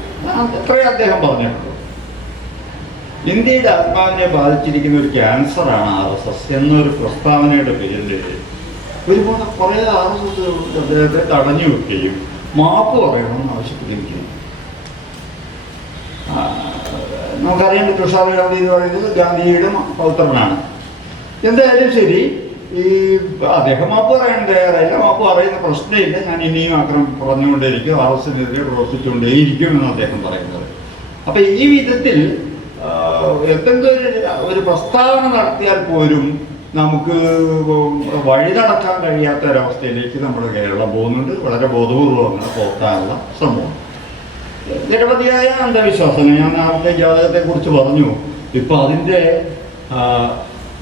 അത്രയും അദ്ദേഹം പറഞ്ഞിട്ടുള്ളൂ. ഇന്ത്യയുടെ ആത്മാവിനെ ബാധിച്ചിരിക്കുന്ന ഒരു ക്യാൻസറാണ് RSS എന്നൊരു പ്രസ്താവനയുടെ പേരിൽ ഒരുപാട് കുറേ RSS അദ്ദേഹത്തെ തടഞ്ഞു വെക്കുകയും മാപ്പ് പറയണമെന്ന് ആവശ്യപ്പെടുകയും ചെയ്യും. നമുക്കറിയാം, തുഷാർ ഗാന്ധി എന്ന് പറയുന്നത് ഗാന്ധിജിയുടെ പൗത്രനാണ്. എന്തായാലും ശരി, ഈ അദ്ദേഹം മാപ്പ് പറയാൻ തയ്യാറായില്ല. മാപ്പ് പറയുന്ന പ്രശ്നമില്ല, ഞാൻ ഇനിയും ആക്രമം പറഞ്ഞുകൊണ്ടേയിരിക്കും, RSSനെതിരെ പ്രവർത്തിച്ചുകൊണ്ടേയിരിക്കും എന്ന് അദ്ദേഹം പറയുന്നത്. അപ്പം ഈ വിധത്തിൽ എന്തെങ്കിലും ഒരു പ്രസ്താവന നടത്തിയാൽ പോലും നമുക്ക് വഴി നടക്കാൻ കഴിയാത്ത ഒരവസ്ഥയിലേക്ക് നമ്മുടെ കേരളം പോകുന്നുണ്ട്. വളരെ ബോധപൂർവ്വം അങ്ങനെ പോകാനുള്ള ശ്രമമാണ്. നിരവധിയായ അന്ധവിശ്വാസങ്ങൾ, ഞാൻ നേരത്തെ ജാതകത്തെക്കുറിച്ച് പറഞ്ഞു. ഇപ്പം അതിൻ്റെ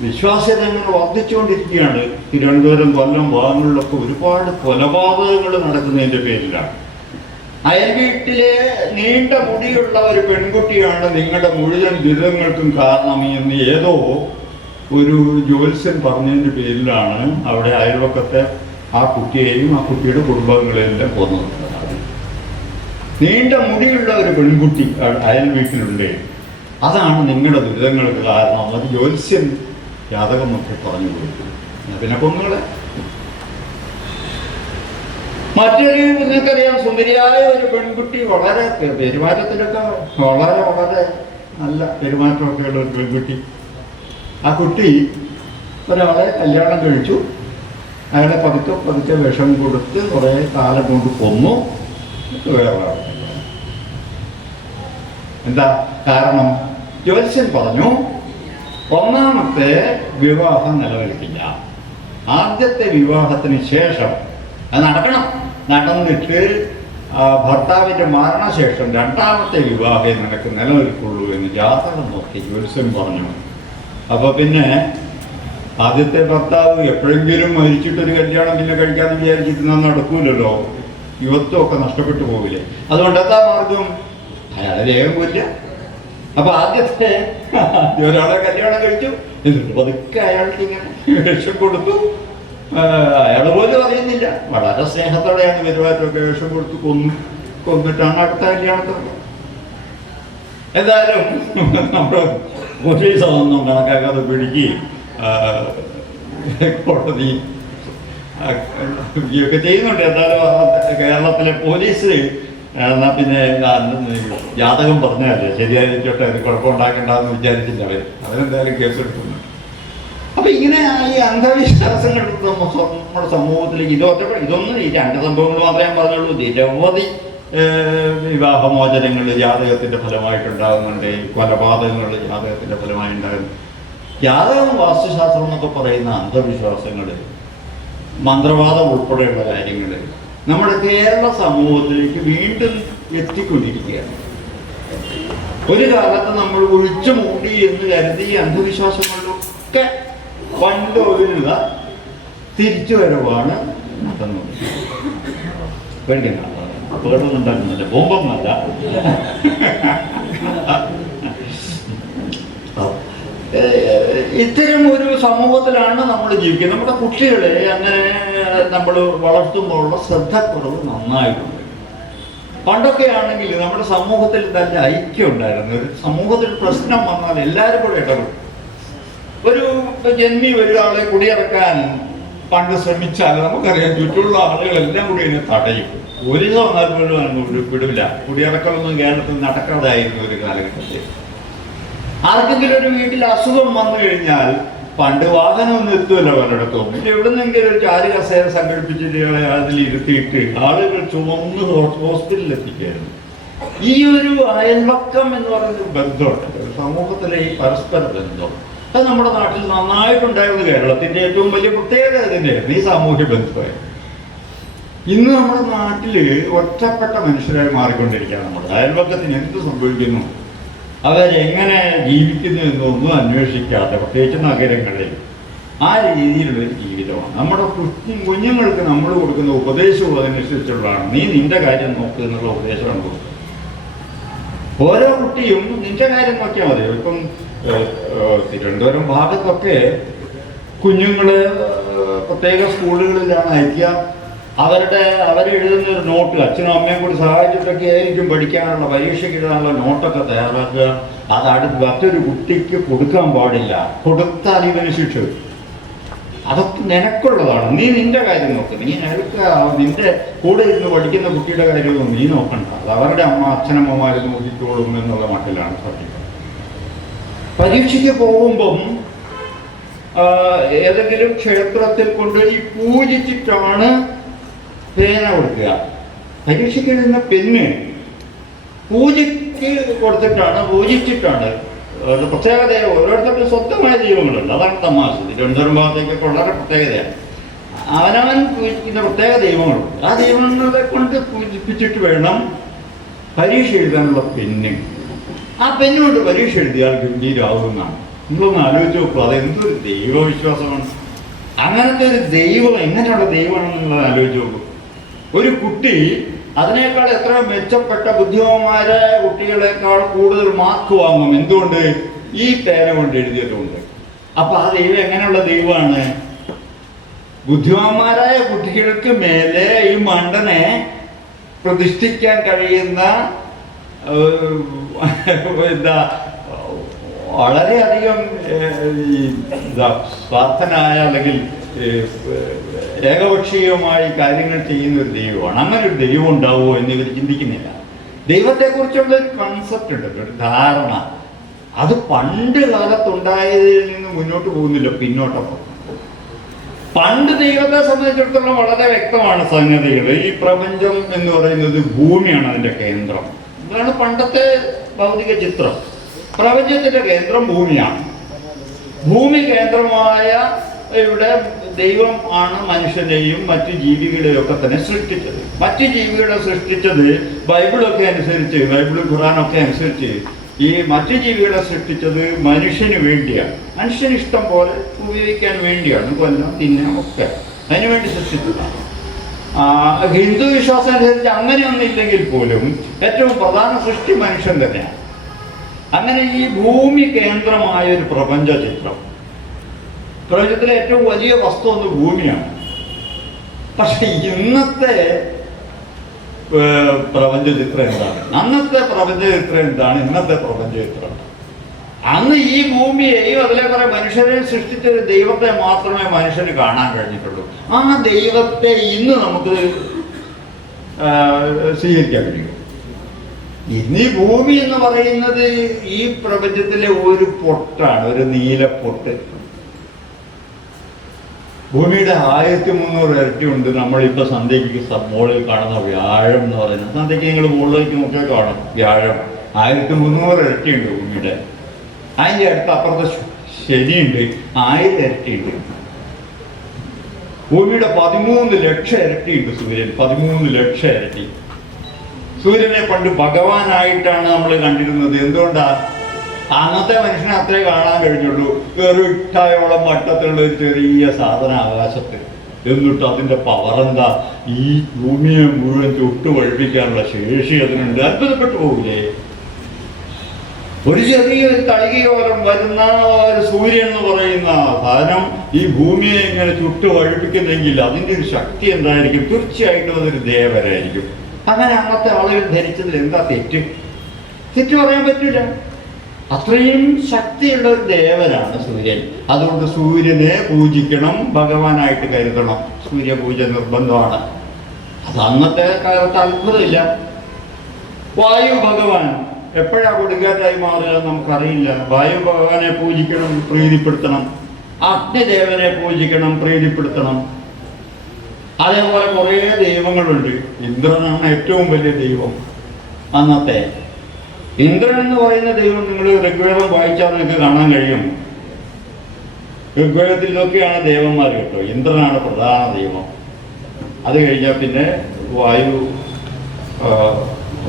വിശ്വാസ്യത ഇങ്ങനെ വർദ്ധിച്ചുകൊണ്ടിരിക്കുകയാണ്. തിരുവനന്തപുരം, കൊല്ലം ഭാഗങ്ങളിലൊക്കെ ഒരുപാട് കൊലപാതകങ്ങൾ നടക്കുന്നതിൻ്റെ പേരിലാണ്. അയൽ വീട്ടിലെ നീണ്ട മുടിയുള്ള ഒരു പെൺകുട്ടിയാണ് നിങ്ങളുടെ മുഴുവൻ ദുരിതങ്ങൾക്കും കാരണം എന്ന് ഏതോ ഒരു ജ്യോത്സ്യൻ പറഞ്ഞതിൻ്റെ പേരിലാണ് അവിടെ അയൽവക്കത്തെ ആ കുട്ടിയെയും ആ കുട്ടിയുടെ കുടുംബങ്ങളെയും എല്ലാം കൊന്നത്. നീണ്ട മുടിയുള്ള ഒരു പെൺകുട്ടി അയൽ വീട്ടിലുണ്ട്. അതാണ് നിങ്ങളുടെ ദുരിതങ്ങൾക്ക് കാരണം. അത് ജ്യോത്സ്യൻ ജാതകമൊക്കെ പറഞ്ഞു കൊടുക്കും. പിന്നെ കൊന്നുകളെ. മറ്റൊരു നിങ്ങൾക്കറിയാം, സുന്ദരിയായ ഒരു പെൺകുട്ടി, വളരെ പെരുമാറ്റത്തിലൊക്കെ വളരെ വളരെ നല്ല പെരുമാറ്റമൊക്കെ ഉള്ള ഒരു പെൺകുട്ടി. ആ കുട്ടി ഒരാളെ കല്യാണം കഴിച്ചു. അയാളെ പതുക്കെ പതുക്കെ വിഷം കൊടുത്ത് കുറേ കാലം കൊണ്ട് കൊന്നു. വേറൊരാൾ. എന്താ കാരണം? ജ്യോത്സ്യൻ പറഞ്ഞു, ഒന്നാമത്തെ വിവാഹം നിലനിൽക്കില്ല. ആദ്യത്തെ വിവാഹത്തിന് ശേഷം അത് നടക്കണം. നടന്നിട്ട് ഭർത്താവിൻ്റെ മരണശേഷം രണ്ടാമത്തെ വിവാഹം നിനക്ക് നിലനിൽക്കുള്ളൂ എന്ന് ജാതകം നോക്കി ജ്യോത്സ്യൻ പറഞ്ഞു. അപ്പോൾ പിന്നെ ആദ്യത്തെ ഭർത്താവ് എപ്പോഴെങ്കിലും മരിച്ചിട്ടൊരു കല്യാണം പിന്നെ കഴിക്കാമെന്ന് വിചാരിച്ചിട്ട് നടക്കൂലല്ലോ. യുവത്വമൊക്കെ നഷ്ടപ്പെട്ടു പോകില്ലേ. അതുകൊണ്ട് എന്താ മാർഗം? അയാളെ വേഗം കൊല്ല. അപ്പൊ ആദ്യത്തെ ഒരാളെ കല്യാണം കഴിച്ചു. എന്നിട്ട് പതുക്കെ അയാൾക്ക് ഇങ്ങനെ വിഷം കൊടുത്തു. അയാൾ പോലും അറിയുന്നില്ല. വളരെ സ്നേഹത്തോടെയാണ് പെരുമാറ്റമൊക്കെ. വിഷം കൊടുത്ത് കൊന്നിട്ടാണ് അടുത്ത കല്യാണത്തിന്. എന്തായാലും നമ്മുടെ പോലീസ് അതൊന്നും കണക്കാക്കാതെ പിടിക്കുകയും കോടതി ഒക്കെ ചെയ്യുന്നുണ്ട്. എന്തായാലും കേരളത്തിലെ പോലീസ് എന്നാൽ പിന്നെ ജാതകം പറഞ്ഞാലേ ശരിയായിരിക്കട്ടെ, അത് കുഴപ്പമുണ്ടാക്കേണ്ടെന്ന് വിചാരിച്ചില്ല അവരെന്തായാലും കേസെടുക്കുന്നു. അപ്പൊ ഇങ്ങനെ ഈ അന്ധവിശ്വാസങ്ങൾ നമ്മുടെ സമൂഹത്തിലേക്ക് ഇതൊന്നും ഈ രണ്ട് സംഭവങ്ങൾ മാത്രമേ ഞാൻ പറഞ്ഞുള്ളൂ. നിരവധി വിവാഹമോചനങ്ങൾ ജാതകത്തിന്റെ ഫലമായിട്ടുണ്ടാകുന്നുണ്ട്. കൊലപാതകങ്ങൾ ജാതകത്തിന്റെ ഫലമായി ഉണ്ടാകുന്നു. ജാതകം, വാസ്തുശാസ്ത്രം എന്നൊക്കെ പറയുന്ന അന്ധവിശ്വാസങ്ങൾ, മന്ത്രവാദം ഉൾപ്പെടെയുള്ള കാര്യങ്ങൾ നമ്മുടെ കേരള സമൂഹത്തിലേക്ക് വീണ്ടും എത്തിക്കൊണ്ടിരിക്കുകയാണ്. ഒരു കാലത്ത് നമ്മൾ ഒഴിച്ചു മൂടി എന്ന് കരുതി അന്ധവിശ്വാസങ്ങളിലൊക്കെ വൻതോതിലുള്ള തിരിച്ചുവരവാണ് നടന്നത്. പേടിക്കണ്ട, അപകടമൊന്നും ഉണ്ടാക്കുന്നില്ല, ബോംബൊന്നല്ല. ഇത്തരം ഒരു സമൂഹത്തിലാണ് നമ്മൾ ജീവിക്കുന്നത്. നമ്മുടെ കുട്ടികളെ അങ്ങനെ നമ്മൾ വളർത്തുമ്പോഴുള്ള ശ്രദ്ധക്കുറവ് നന്നായിട്ടുണ്ട്. പണ്ടൊക്കെ ആണെങ്കിൽ നമ്മുടെ സമൂഹത്തിൽ നല്ല ഐക്യം ഉണ്ടായിരുന്നു. ഒരു സമൂഹത്തിൽ പ്രശ്നം വന്നാൽ എല്ലാവരും കൂടെ ഇടപെടും. ഒരു ജന്മി ഒരാളെ കുടിയിറക്കാൻ പണ്ട് ശ്രമിച്ചാൽ നമുക്കറിയാം ചുറ്റുമുള്ള ആളുകളെല്ലാം കൂടി അതിനെ തടയും. ഒരു വന്നാൽ പോലും വിടില്ല. കുടിയിറക്കലൊന്നും കേരളത്തിൽ നടക്കാതായിരുന്നു ഒരു കാലഘട്ടത്തിൽ. ആർക്കെങ്കിലും ഒരു വീട്ടിൽ അസുഖം വന്നു കഴിഞ്ഞാൽ പണ്ട് വാഹനമൊന്നും എത്തുമല്ലോ പലയിടത്തും. എവിടുന്നെങ്കിലും ഒരു ചാരി കസേര സംഘടിപ്പിച്ചിട്ട് അതിൽ ഇരുത്തിയിട്ട് ആളുകൾ ചുമന്ന് ഹോസ്പിറ്റലിൽ എത്തിക്കായിരുന്നു. ഈ ഒരു അയൽവക്കം എന്ന് പറയുന്ന ബന്ധമുണ്ട്, സമൂഹത്തിലെ ഈ പരസ്പര ബന്ധം, അത് നമ്മുടെ നാട്ടിൽ നന്നായിട്ടുണ്ടായിരുന്നു. കേരളത്തിന്റെ ഏറ്റവും വലിയ പ്രത്യേകത അതിൻ്റെയായിരുന്നു ഈ സാമൂഹ്യ ബന്ധമായിരുന്നു. ഇന്ന് നമ്മുടെ നാട്ടിൽ ഒറ്റപ്പെട്ട മനുഷ്യരായി മാറിക്കൊണ്ടിരിക്കുകയാണ്. നമ്മുടെ അയൽവക്കത്തിന് എന്ത് സംഭവിക്കുന്നു, അവരെങ്ങനെ ജീവിക്കുന്നു എന്നൊന്നും അന്വേഷിക്കാതെ, പ്രത്യേകിച്ച് നഗരങ്ങളിൽ ആ രീതിയിലുള്ളൊരു ജീവിതമാണ്. നമ്മുടെ കുഞ്ഞുങ്ങൾക്ക് നമ്മൾ കൊടുക്കുന്ന ഉപദേശവും അതനുസരിച്ചുള്ളതാണ്. നീ നിന്റെ കാര്യം നോക്ക് എന്നുള്ള ഉപദേശമാണ് കൊടുക്കുന്നത്. ഓരോ കുട്ടിയും നിന്റെ കാര്യം നോക്കിയാൽ മതി. ഇപ്പം തിരുവനന്തപുരം ഭാഗത്തൊക്കെ കുഞ്ഞുങ്ങള് പ്രത്യേക സ്കൂളുകളിലാണ് അയക്കുക. അവരെഴുതുന്ന ഒരു നോട്ട് അച്ഛനും അമ്മയും കൂടി സഹായിച്ചിട്ടൊക്കെ ആയിരിക്കും പഠിക്കാനുള്ള, പരീക്ഷയ്ക്ക് എഴുതാനുള്ള നോട്ടൊക്കെ തയ്യാറാക്കുക. അത് മറ്റൊരു കുട്ടിക്ക് കൊടുക്കാൻ പാടില്ല. കൊടുത്താൽ ഇവന് ശിക്ഷ. അതൊക്കെ നിനക്കുള്ളതാണ്. നീ നിന്റെ കാര്യം നോക്ക്. നീ നിന്റെ കൂടെ ഇരുന്ന് പഠിക്കുന്ന കുട്ടിയുടെ കാര്യമൊന്നും നീ നോക്കണ്ട. അത് അവരുടെ അച്ഛനമ്മമാർ നോക്കിക്കോളും എന്നുള്ള മട്ടിലാണ് ശ്രദ്ധിക്കുന്നത്. പരീക്ഷയ്ക്ക് പോകുമ്പം ഏതെങ്കിലും ക്ഷേത്രത്തിൽ കൊണ്ടുപോയി പൂജിച്ചിട്ടാണ് പേന കൊടുക്കുക. പരീക്ഷയ്ക്ക് എഴുതുന്ന പെണ്ണ് പൂജയ്ക്ക് കൊടുത്തിട്ടാണ്, പൂജിച്ചിട്ടാണ്. പ്രത്യേകത ഓരോരുത്തർക്കും സ്വന്തമായ ദൈവങ്ങളുണ്ട്. അതാണ് തമാശ. തിരുവനന്തപുരം ഭാഗത്തേക്കൊക്കെ വളരെ പ്രത്യേകതയാണ്. അവനവൻ പൂജിക്കുന്ന പ്രത്യേക ദൈവങ്ങളുണ്ട്. ആ ദൈവങ്ങളെ കൊണ്ട് പൂജിപ്പിച്ചിട്ട് വേണം പരീക്ഷ എഴുതാനുള്ള പെണ്ണ്. ആ പെണ്ണുകൊണ്ട് പരീക്ഷ എഴുതിയാൽ ഗംഭീരാവുന്നതാണ്. നിങ്ങളൊന്ന് ആലോചിച്ച് നോക്കൂ, അതെന്തൊരു ദൈവവിശ്വാസമാണ്. അങ്ങനത്തെ ഒരു ദൈവം എങ്ങനെയുള്ള ദൈവമാണെന്നുള്ളത് ആലോചിച്ച് നോക്കൂ. ഒരു കുട്ടി അതിനേക്കാൾ എത്ര മെച്ചപ്പെട്ട ബുദ്ധിമാന്മാരായ കുട്ടികളെക്കാൾ കൂടുതൽ മാർക്ക് വാങ്ങും. എന്തുകൊണ്ട്? ഈ പേന കൊണ്ട് എഴുതിയതുകൊണ്ട്. അപ്പൊ ആ ദൈവം എങ്ങനെയുള്ള ദൈവമാണ്? ബുദ്ധിമാന്മാരായ കുട്ടികൾക്ക് മേലെ ഈ മണ്ടനെ പ്രതിഷ്ഠിക്കാൻ കഴിയുന്ന എന്താ വളരെയധികം സ്വാർത്ഥനായ അല്ലെങ്കിൽ ഏകപക്ഷീയമായി കാര്യങ്ങൾ ചെയ്യുന്ന ഒരു ദൈവമാണ്. അങ്ങനെ ഒരു ദൈവം ഉണ്ടാവുമോ എന്ന് ഇവർ ചിന്തിക്കുന്നില്ല. ദൈവത്തെക്കുറിച്ചുള്ള ഒരു കൺസെപ്റ്റ് ഉണ്ട്, ഒരു ധാരണ. അത് പണ്ട് കാലത്തുണ്ടായതിൽ നിന്ന് മുന്നോട്ട് പോകുന്നില്ല, പിന്നോട്ടൊപ്പം. പണ്ട് ദൈവത്തെ സംബന്ധിച്ചിടത്തോളം വളരെ വ്യക്തമാണ് സംഗതികൾ. ഈ പ്രപഞ്ചം എന്ന് പറയുന്നത് ഭൂമിയാണ് അതിൻ്റെ കേന്ദ്രം. ഇതാണ് പണ്ടത്തെ ഭൗതിക ചിത്രം. പ്രപഞ്ചത്തിന്റെ കേന്ദ്രം ഭൂമിയാണ്. ഭൂമി കേന്ദ്രമായ ഇവിടെ ദൈവം ആണ് മനുഷ്യനെയും മറ്റു ജീവികളെയും ഒക്കെ തന്നെ സൃഷ്ടിച്ചത്. മറ്റു ജീവികളെ സൃഷ്ടിച്ചത് ബൈബിളൊക്കെ അനുസരിച്ച്, ബൈബിളും ഖുറാനൊക്കെ അനുസരിച്ച് ഈ മറ്റു ജീവികളെ സൃഷ്ടിച്ചത് മനുഷ്യന് വേണ്ടിയാണ്. മനുഷ്യന് ഇഷ്ടം പോലെ ഉപയോഗിക്കാൻ വേണ്ടിയാണ്, കൊല്ലം തിന്നാൻ ഒക്കെ അതിനുവേണ്ടി സൃഷ്ടിച്ചതാണ്. ഹിന്ദു വിശ്വാസം അനുസരിച്ച് അങ്ങനെയൊന്നും ഇല്ലെങ്കിൽ പോലും ഏറ്റവും പ്രധാന സൃഷ്ടി മനുഷ്യൻ തന്നെയാണ്. അങ്ങനെ ഈ ഭൂമി കേന്ദ്രമായ ഒരു പ്രപഞ്ച ചിത്രം, പ്രപഞ്ചത്തിലെ ഏറ്റവും വലിയ വസ്തു ഒന്ന് ഭൂമിയാണ്. പക്ഷെ ഇന്നത്തെ പ്രപഞ്ച ചിത്രം എന്താണ്? അന്നത്തെ പ്രപഞ്ച ചിത്രം എന്താണ്? ഇന്നത്തെ പ്രപഞ്ച ചിത്രം. അന്ന് ഈ ഭൂമിയെയും അതിലെ കുറെ മനുഷ്യരെ സൃഷ്ടിച്ച ഒരു ദൈവത്തെ മാത്രമേ മനുഷ്യന് കാണാൻ കഴിഞ്ഞിട്ടുള്ളൂ. ആ ദൈവത്തെ ഇന്ന് നമുക്ക് സ്വീകരിക്കാൻ കഴിയും. ഇന്ന് ഈ ഭൂമി എന്ന് പറയുന്നത് ഈ പ്രപഞ്ചത്തിലെ ഒരു പൊട്ടാണ്, ഒരു നീലപ്പൊട്ട്. ഭൂമിയുടെ 1300 ഇരട്ടി ഉണ്ട്. നമ്മളിപ്പോൾ സന്ധ്യയ്ക്ക് മുകളിൽ കാണുന്ന വ്യാഴം എന്ന് പറയുന്നത്. സന്ധ്യയ്ക്ക് നിങ്ങൾ മുകളിലേക്ക് നോക്കിയാൽ കാണും വ്യാഴം 1300 ഇരട്ടി ഉണ്ട് ഭൂമിയുടെ. അതിൻ്റെ അടുത്ത് അപ്പുറത്തെ ശനിയുണ്ട്, 1000 ഇരട്ടിയുണ്ട്. ഭൂമിയുടെ 13 ലക്ഷം ഇരട്ടിയുണ്ട് സൂര്യൻ, 13 ലക്ഷം ഇരട്ടി. സൂര്യനെ പണ്ട് ഭഗവാനായിട്ടാണ് നമ്മൾ കണ്ടിരുന്നത്. എന്തുകൊണ്ടാ? അന്നത്തെ മനുഷ്യനെ അത്രേ കാണാൻ കഴിഞ്ഞുള്ളൂ. ഒരു ഇട്ടായോളം വട്ടത്തിലുള്ള ഒരു ചെറിയ സാധനം ആകാശത്ത്. എന്നിട്ട് അതിൻ്റെ പവർ എന്താ? ഈ ഭൂമിയെ മുഴുവൻ ചുട്ടു വഴിപ്പിക്കാനുള്ള ശേഷി അതിനുണ്ട്. അത്ഭുതപ്പെട്ടു പോകില്ലേ? ഒരു ചെറിയൊരു തളികയോരം വരുന്ന ഒരു സൂര്യൻ എന്ന് പറയുന്ന സാധനം ഈ ഭൂമിയെ ഇങ്ങനെ ചുട്ടു വഴിപ്പിക്കുന്നെങ്കിൽ അതിൻ്റെ ഒരു ശക്തി എന്തായിരിക്കും? തീർച്ചയായിട്ടും അതൊരു ദേവരായിരിക്കും. അങ്ങനെ അന്നത്തെ ആളുകൾ ധരിച്ചതിൽ എന്താ തെറ്റ്? തെറ്റ് പറയാൻ പറ്റില്ല. അത്രയും ശക്തിയുള്ള ഒരു ദേവനാണ് സൂര്യൻ. അതുകൊണ്ട് സൂര്യനെ പൂജിക്കണം, ഭഗവാനായിട്ട് കരുതണം. സൂര്യപൂജ നിർബന്ധമാണ്. അത് അന്നത്തെ കാലത്ത് അത്ഭുതമില്ല. വായു ഭഗവാൻ എപ്പോഴാണ് കൊടുങ്കാറ്റായി മാറുക നമുക്കറിയില്ല. വായു ഭഗവാനെ പൂജിക്കണം, പ്രീതിപ്പെടുത്തണം. അഗ്നിദേവനെ പൂജിക്കണം, പ്രീതിപ്പെടുത്തണം. അതേപോലെ കുറേ ദൈവങ്ങളുണ്ട്. ഇന്ദ്രനാണ് ഏറ്റവും വലിയ ദൈവം അന്നത്തെ. ഇന്ദ്രൻ എന്ന് പറയുന്ന ദൈവം നിങ്ങൾ ഋഗ്വേദം വായിച്ചാൽ നിങ്ങൾക്ക് കാണാൻ കഴിയും. ഋഗ്വേദത്തിലൊക്കെയാണ് ദേവന്മാർ കേട്ടോ. ഇന്ദ്രനാണ് പ്രധാന ദൈവം. അത് കഴിഞ്ഞാൽ പിന്നെ വായു,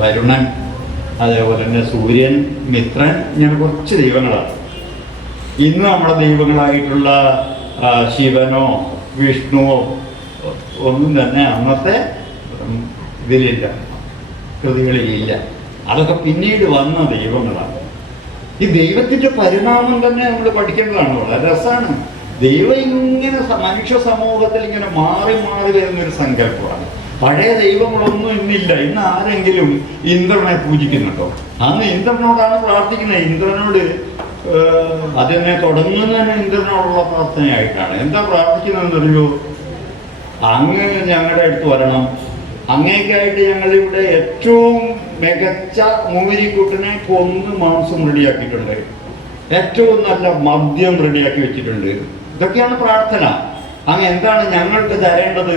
വരുണൻ, അതേപോലെ തന്നെ സൂര്യൻ, മിത്രൻ, ഇങ്ങനെ കുറച്ച് ദൈവങ്ങളാണ്. ഇന്ന് നമ്മുടെ ദൈവങ്ങളായിട്ടുള്ള ശിവനോ വിഷ്ണുവോ ഒന്നും തന്നെ അന്നത്തെ ഇതിലില്ല, കൃതികളിലില്ല. അതൊക്കെ പിന്നീട് വന്ന ദൈവങ്ങളാണ്. ഈ ദൈവത്തിൻ്റെ പരിണാമം തന്നെ നമ്മൾ പഠിക്കേണ്ടതാണ്. വളരെ രസമാണ്. ദൈവം ഇങ്ങനെ മനുഷ്യ സമൂഹത്തിൽ ഇങ്ങനെ മാറി മാറി വരുന്നൊരു സങ്കല്പമാണ്. പഴയ ദൈവങ്ങളൊന്നും ഇന്നില്ല. ഇന്ന് ആരെങ്കിലും ഇന്ദ്രനെ പൂജിക്കുന്നുണ്ടോ? അന്ന് ഇന്ദ്രനോടാണ് പ്രാർത്ഥിക്കുന്നത്. ഇന്ദ്രനോട് അതിനെ തുടങ്ങുന്നതിന് ഇന്ദ്രനോടുള്ള പ്രാർത്ഥനയായിട്ടാണ്. എന്താ പ്രാർത്ഥിക്കുന്നതെന്നറിയോ? അങ്ങ് ഞങ്ങളുടെ അടുത്ത് വരണം, അങ്ങേക്കായിട്ട് ഞങ്ങളിവിടെ ഏറ്റവും മികച്ച മൂരിക്കുട്ടിനെ കൊന്ന് മാംസം റെഡിയാക്കിയിട്ടുണ്ട്, ഏറ്റവും നല്ല മദ്യം റെഡിയാക്കി വെച്ചിട്ടുണ്ട്. ഇതൊക്കെയാണ് പ്രാർത്ഥന. അങ്ങ് എന്താണ് ഞങ്ങൾക്ക് തരേണ്ടത്?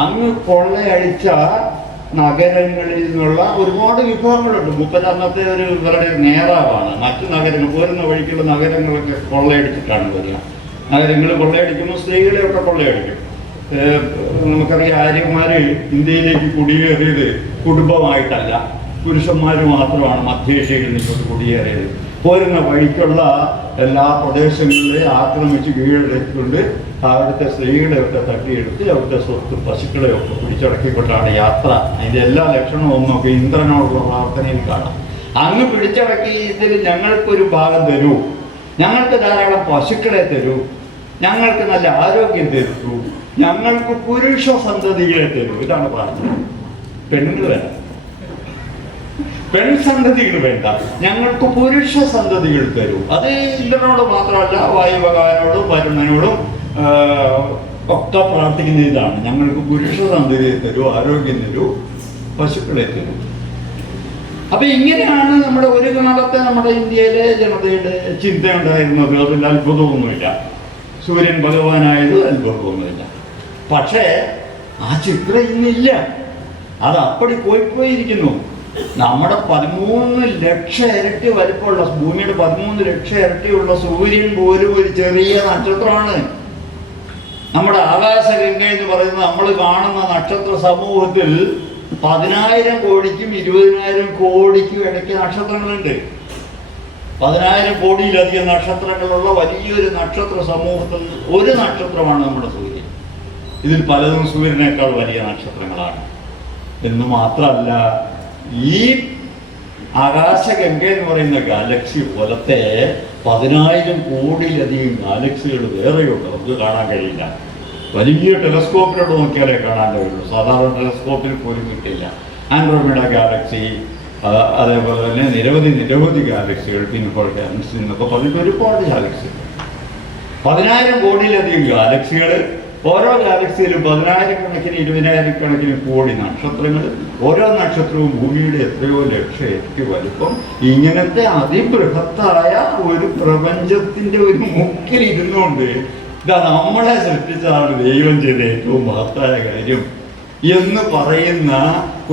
അങ്ങ് കൊള്ളയടിച്ച നഗരങ്ങളിൽ നിന്നുള്ള ഒരുപാട് വിഭവങ്ങളുണ്ട്. മുപ്പത് അന്നത്തെ ഒരു ഇവരുടെ നേതാവാണ്. മറ്റു നഗരങ്ങൾ പോരുന്ന വഴിക്കുള്ള നഗരങ്ങളൊക്കെ കൊള്ളയടിച്ചിട്ടാണ് വരിക. നഗരങ്ങൾ കൊള്ളയടിക്കുമ്പോൾ സ്ത്രീകളെയൊക്കെ കൊള്ളയടിക്കും. നമുക്കറിയാം, ആര്യന്മാർ ഇന്ത്യയിലേക്ക് കുടിയേറിയത് കുടുംബമായിട്ടല്ല, പുരുഷന്മാർ മാത്രമാണ് മധ്യേഷ്യയിൽ നിന്നോട്ട് കുടിയേറിയത്. പോരുന്ന വഴിക്കുള്ള എല്ലാ പ്രദേശങ്ങളിലെ ആക്രമിച്ച് കീഴടക്കിക്കൊണ്ട് അവിടുത്തെ സ്ത്രീകളെയൊക്കെ തട്ടിയെടുത്ത് അവിടുത്തെ സ്വത്ത് പശുക്കളെയൊക്കെ പിടിച്ചടക്കിക്കൊണ്ടാണ് യാത്ര. അതിൻ്റെ എല്ലാ ലക്ഷണവും നമുക്ക് ഇന്ദ്രനോടുള്ള പ്രാർത്ഥനയിൽ കാണാം. അങ്ങ് പിടിച്ചടക്കി ഇതിൽ ഞങ്ങൾക്കൊരു ഭാഗം തരൂ, ഞങ്ങൾക്ക് ധാരാളം പശുക്കളെ തരൂ, ഞങ്ങൾക്ക് നല്ല ആരോഗ്യം തരൂ, ഞങ്ങൾക്ക് പുരുഷ സന്തതികളെ തരൂ. ഇതാണ് പറഞ്ഞത്. പെണ്ണുങ്ങൾ വേണ്ട, പെൺസന്തതികൾ വേണ്ട, ഞങ്ങൾക്ക് പുരുഷ സന്തതികൾ തരൂ. അത് ഇന്ദ്രനോട് മാത്രമല്ല, വായുഭഗവാനോടും വരുണനോടും ഒക്കെ പ്രാർത്ഥിക്കുന്ന ഇതാണ്. ഞങ്ങൾക്ക് പുരുഷ സന്തതിയെ തരൂ, ആരോഗ്യം തരൂ, പശുക്കളെ തരൂ. അപ്പൊ ഇങ്ങനെയാണ് നമ്മുടെ ഒരു കാലത്തെ നമ്മുടെ ഇന്ത്യയിലെ ജനതയുടെ ചിന്ത ഉണ്ടായിരുന്നത്. അതിൽ അത്ഭുതമൊന്നുമില്ല. സൂര്യൻ ഭഗവാനായത് അത്ഭുതമൊന്നുമില്ല. പക്ഷേ ആ ചിത്രം ഇന്നില്ല. അത് അപ്പടി പോയിരിക്കുന്നു. നമ്മുടെ 13 ലക്ഷം ഇരട്ടി വലിപ്പമുള്ള, ഭൂമിയുടെ 13 ലക്ഷം ഇരട്ടിയുള്ള സൂര്യൻ പോലും ഒരു ചെറിയ നക്ഷത്രമാണ്. നമ്മുടെ ആകാശഗംഗ എന്ന് പറയുന്നത് നമ്മൾ കാണുന്ന നക്ഷത്ര സമൂഹത്തിൽ 10,000 കോടിക്കും 20,000 കോടിക്കും ഇടയ്ക്ക് നക്ഷത്രങ്ങളുണ്ട്. 10,000 കോടിയിലധികം നക്ഷത്രങ്ങളുള്ള വലിയൊരു നക്ഷത്ര സമൂഹത്തിൽ ഒരു നക്ഷത്രമാണ് നമ്മുടെ സൂര്യൻ. ഇതിൽ പലതും സൂര്യനേക്കാൾ വലിയ നക്ഷത്രങ്ങളാണ്. എന്ന് മാത്രമല്ല, ഈ ആകാശഗംഗ എന്ന് പറയുന്ന ഗാലക്സി പോലത്തെ 10,000 കോടിയിലധികം ഗാലക്സികൾ വേറെയുണ്ട്. നമുക്ക് കാണാൻ കഴിയില്ല. വലിയ ടെലസ്കോപ്പിലോട്ട് നോക്കിയാലേ കാണാൻ കഴിയുള്ളൂ. സാധാരണ ടെലസ്കോപ്പിൽ പോലും കിട്ടില്ല. ആൻഡ്രോമീഡ ഗാലക്സി, അതേപോലെ തന്നെ നിരവധി ഗാലക്സികൾ, പിൻഹോൾ ഗാലക്സി എന്നൊക്കെ പറഞ്ഞിട്ട് ഒരുപാട് ഗാലക്സികൾ. 10,000 കോടിയിലധികം ഗാലക്സികൾ. ഓരോ ഗാലക്സിയിലും 10,000 കണക്കിന് 20,000 കണക്കിന് കോടി നക്ഷത്രങ്ങൾ. ഓരോ നക്ഷത്രവും ഭൂമിയുടെ എത്രയോ ലക്ഷം ഇരട്ടി വലിപ്പം. ഇങ്ങനത്തെ അതിബൃഹത്തായ ഒരു പ്രപഞ്ചത്തിന്റെ ഒരു മുക്കിൽ ഇരുന്നുകൊണ്ട് ഇതാ നമ്മളെ സൃഷ്ടിച്ചതാണ് ദൈവം ചെയ്ത ഏറ്റവും മഹത്തായ കാര്യം എന്ന് പറയുന്ന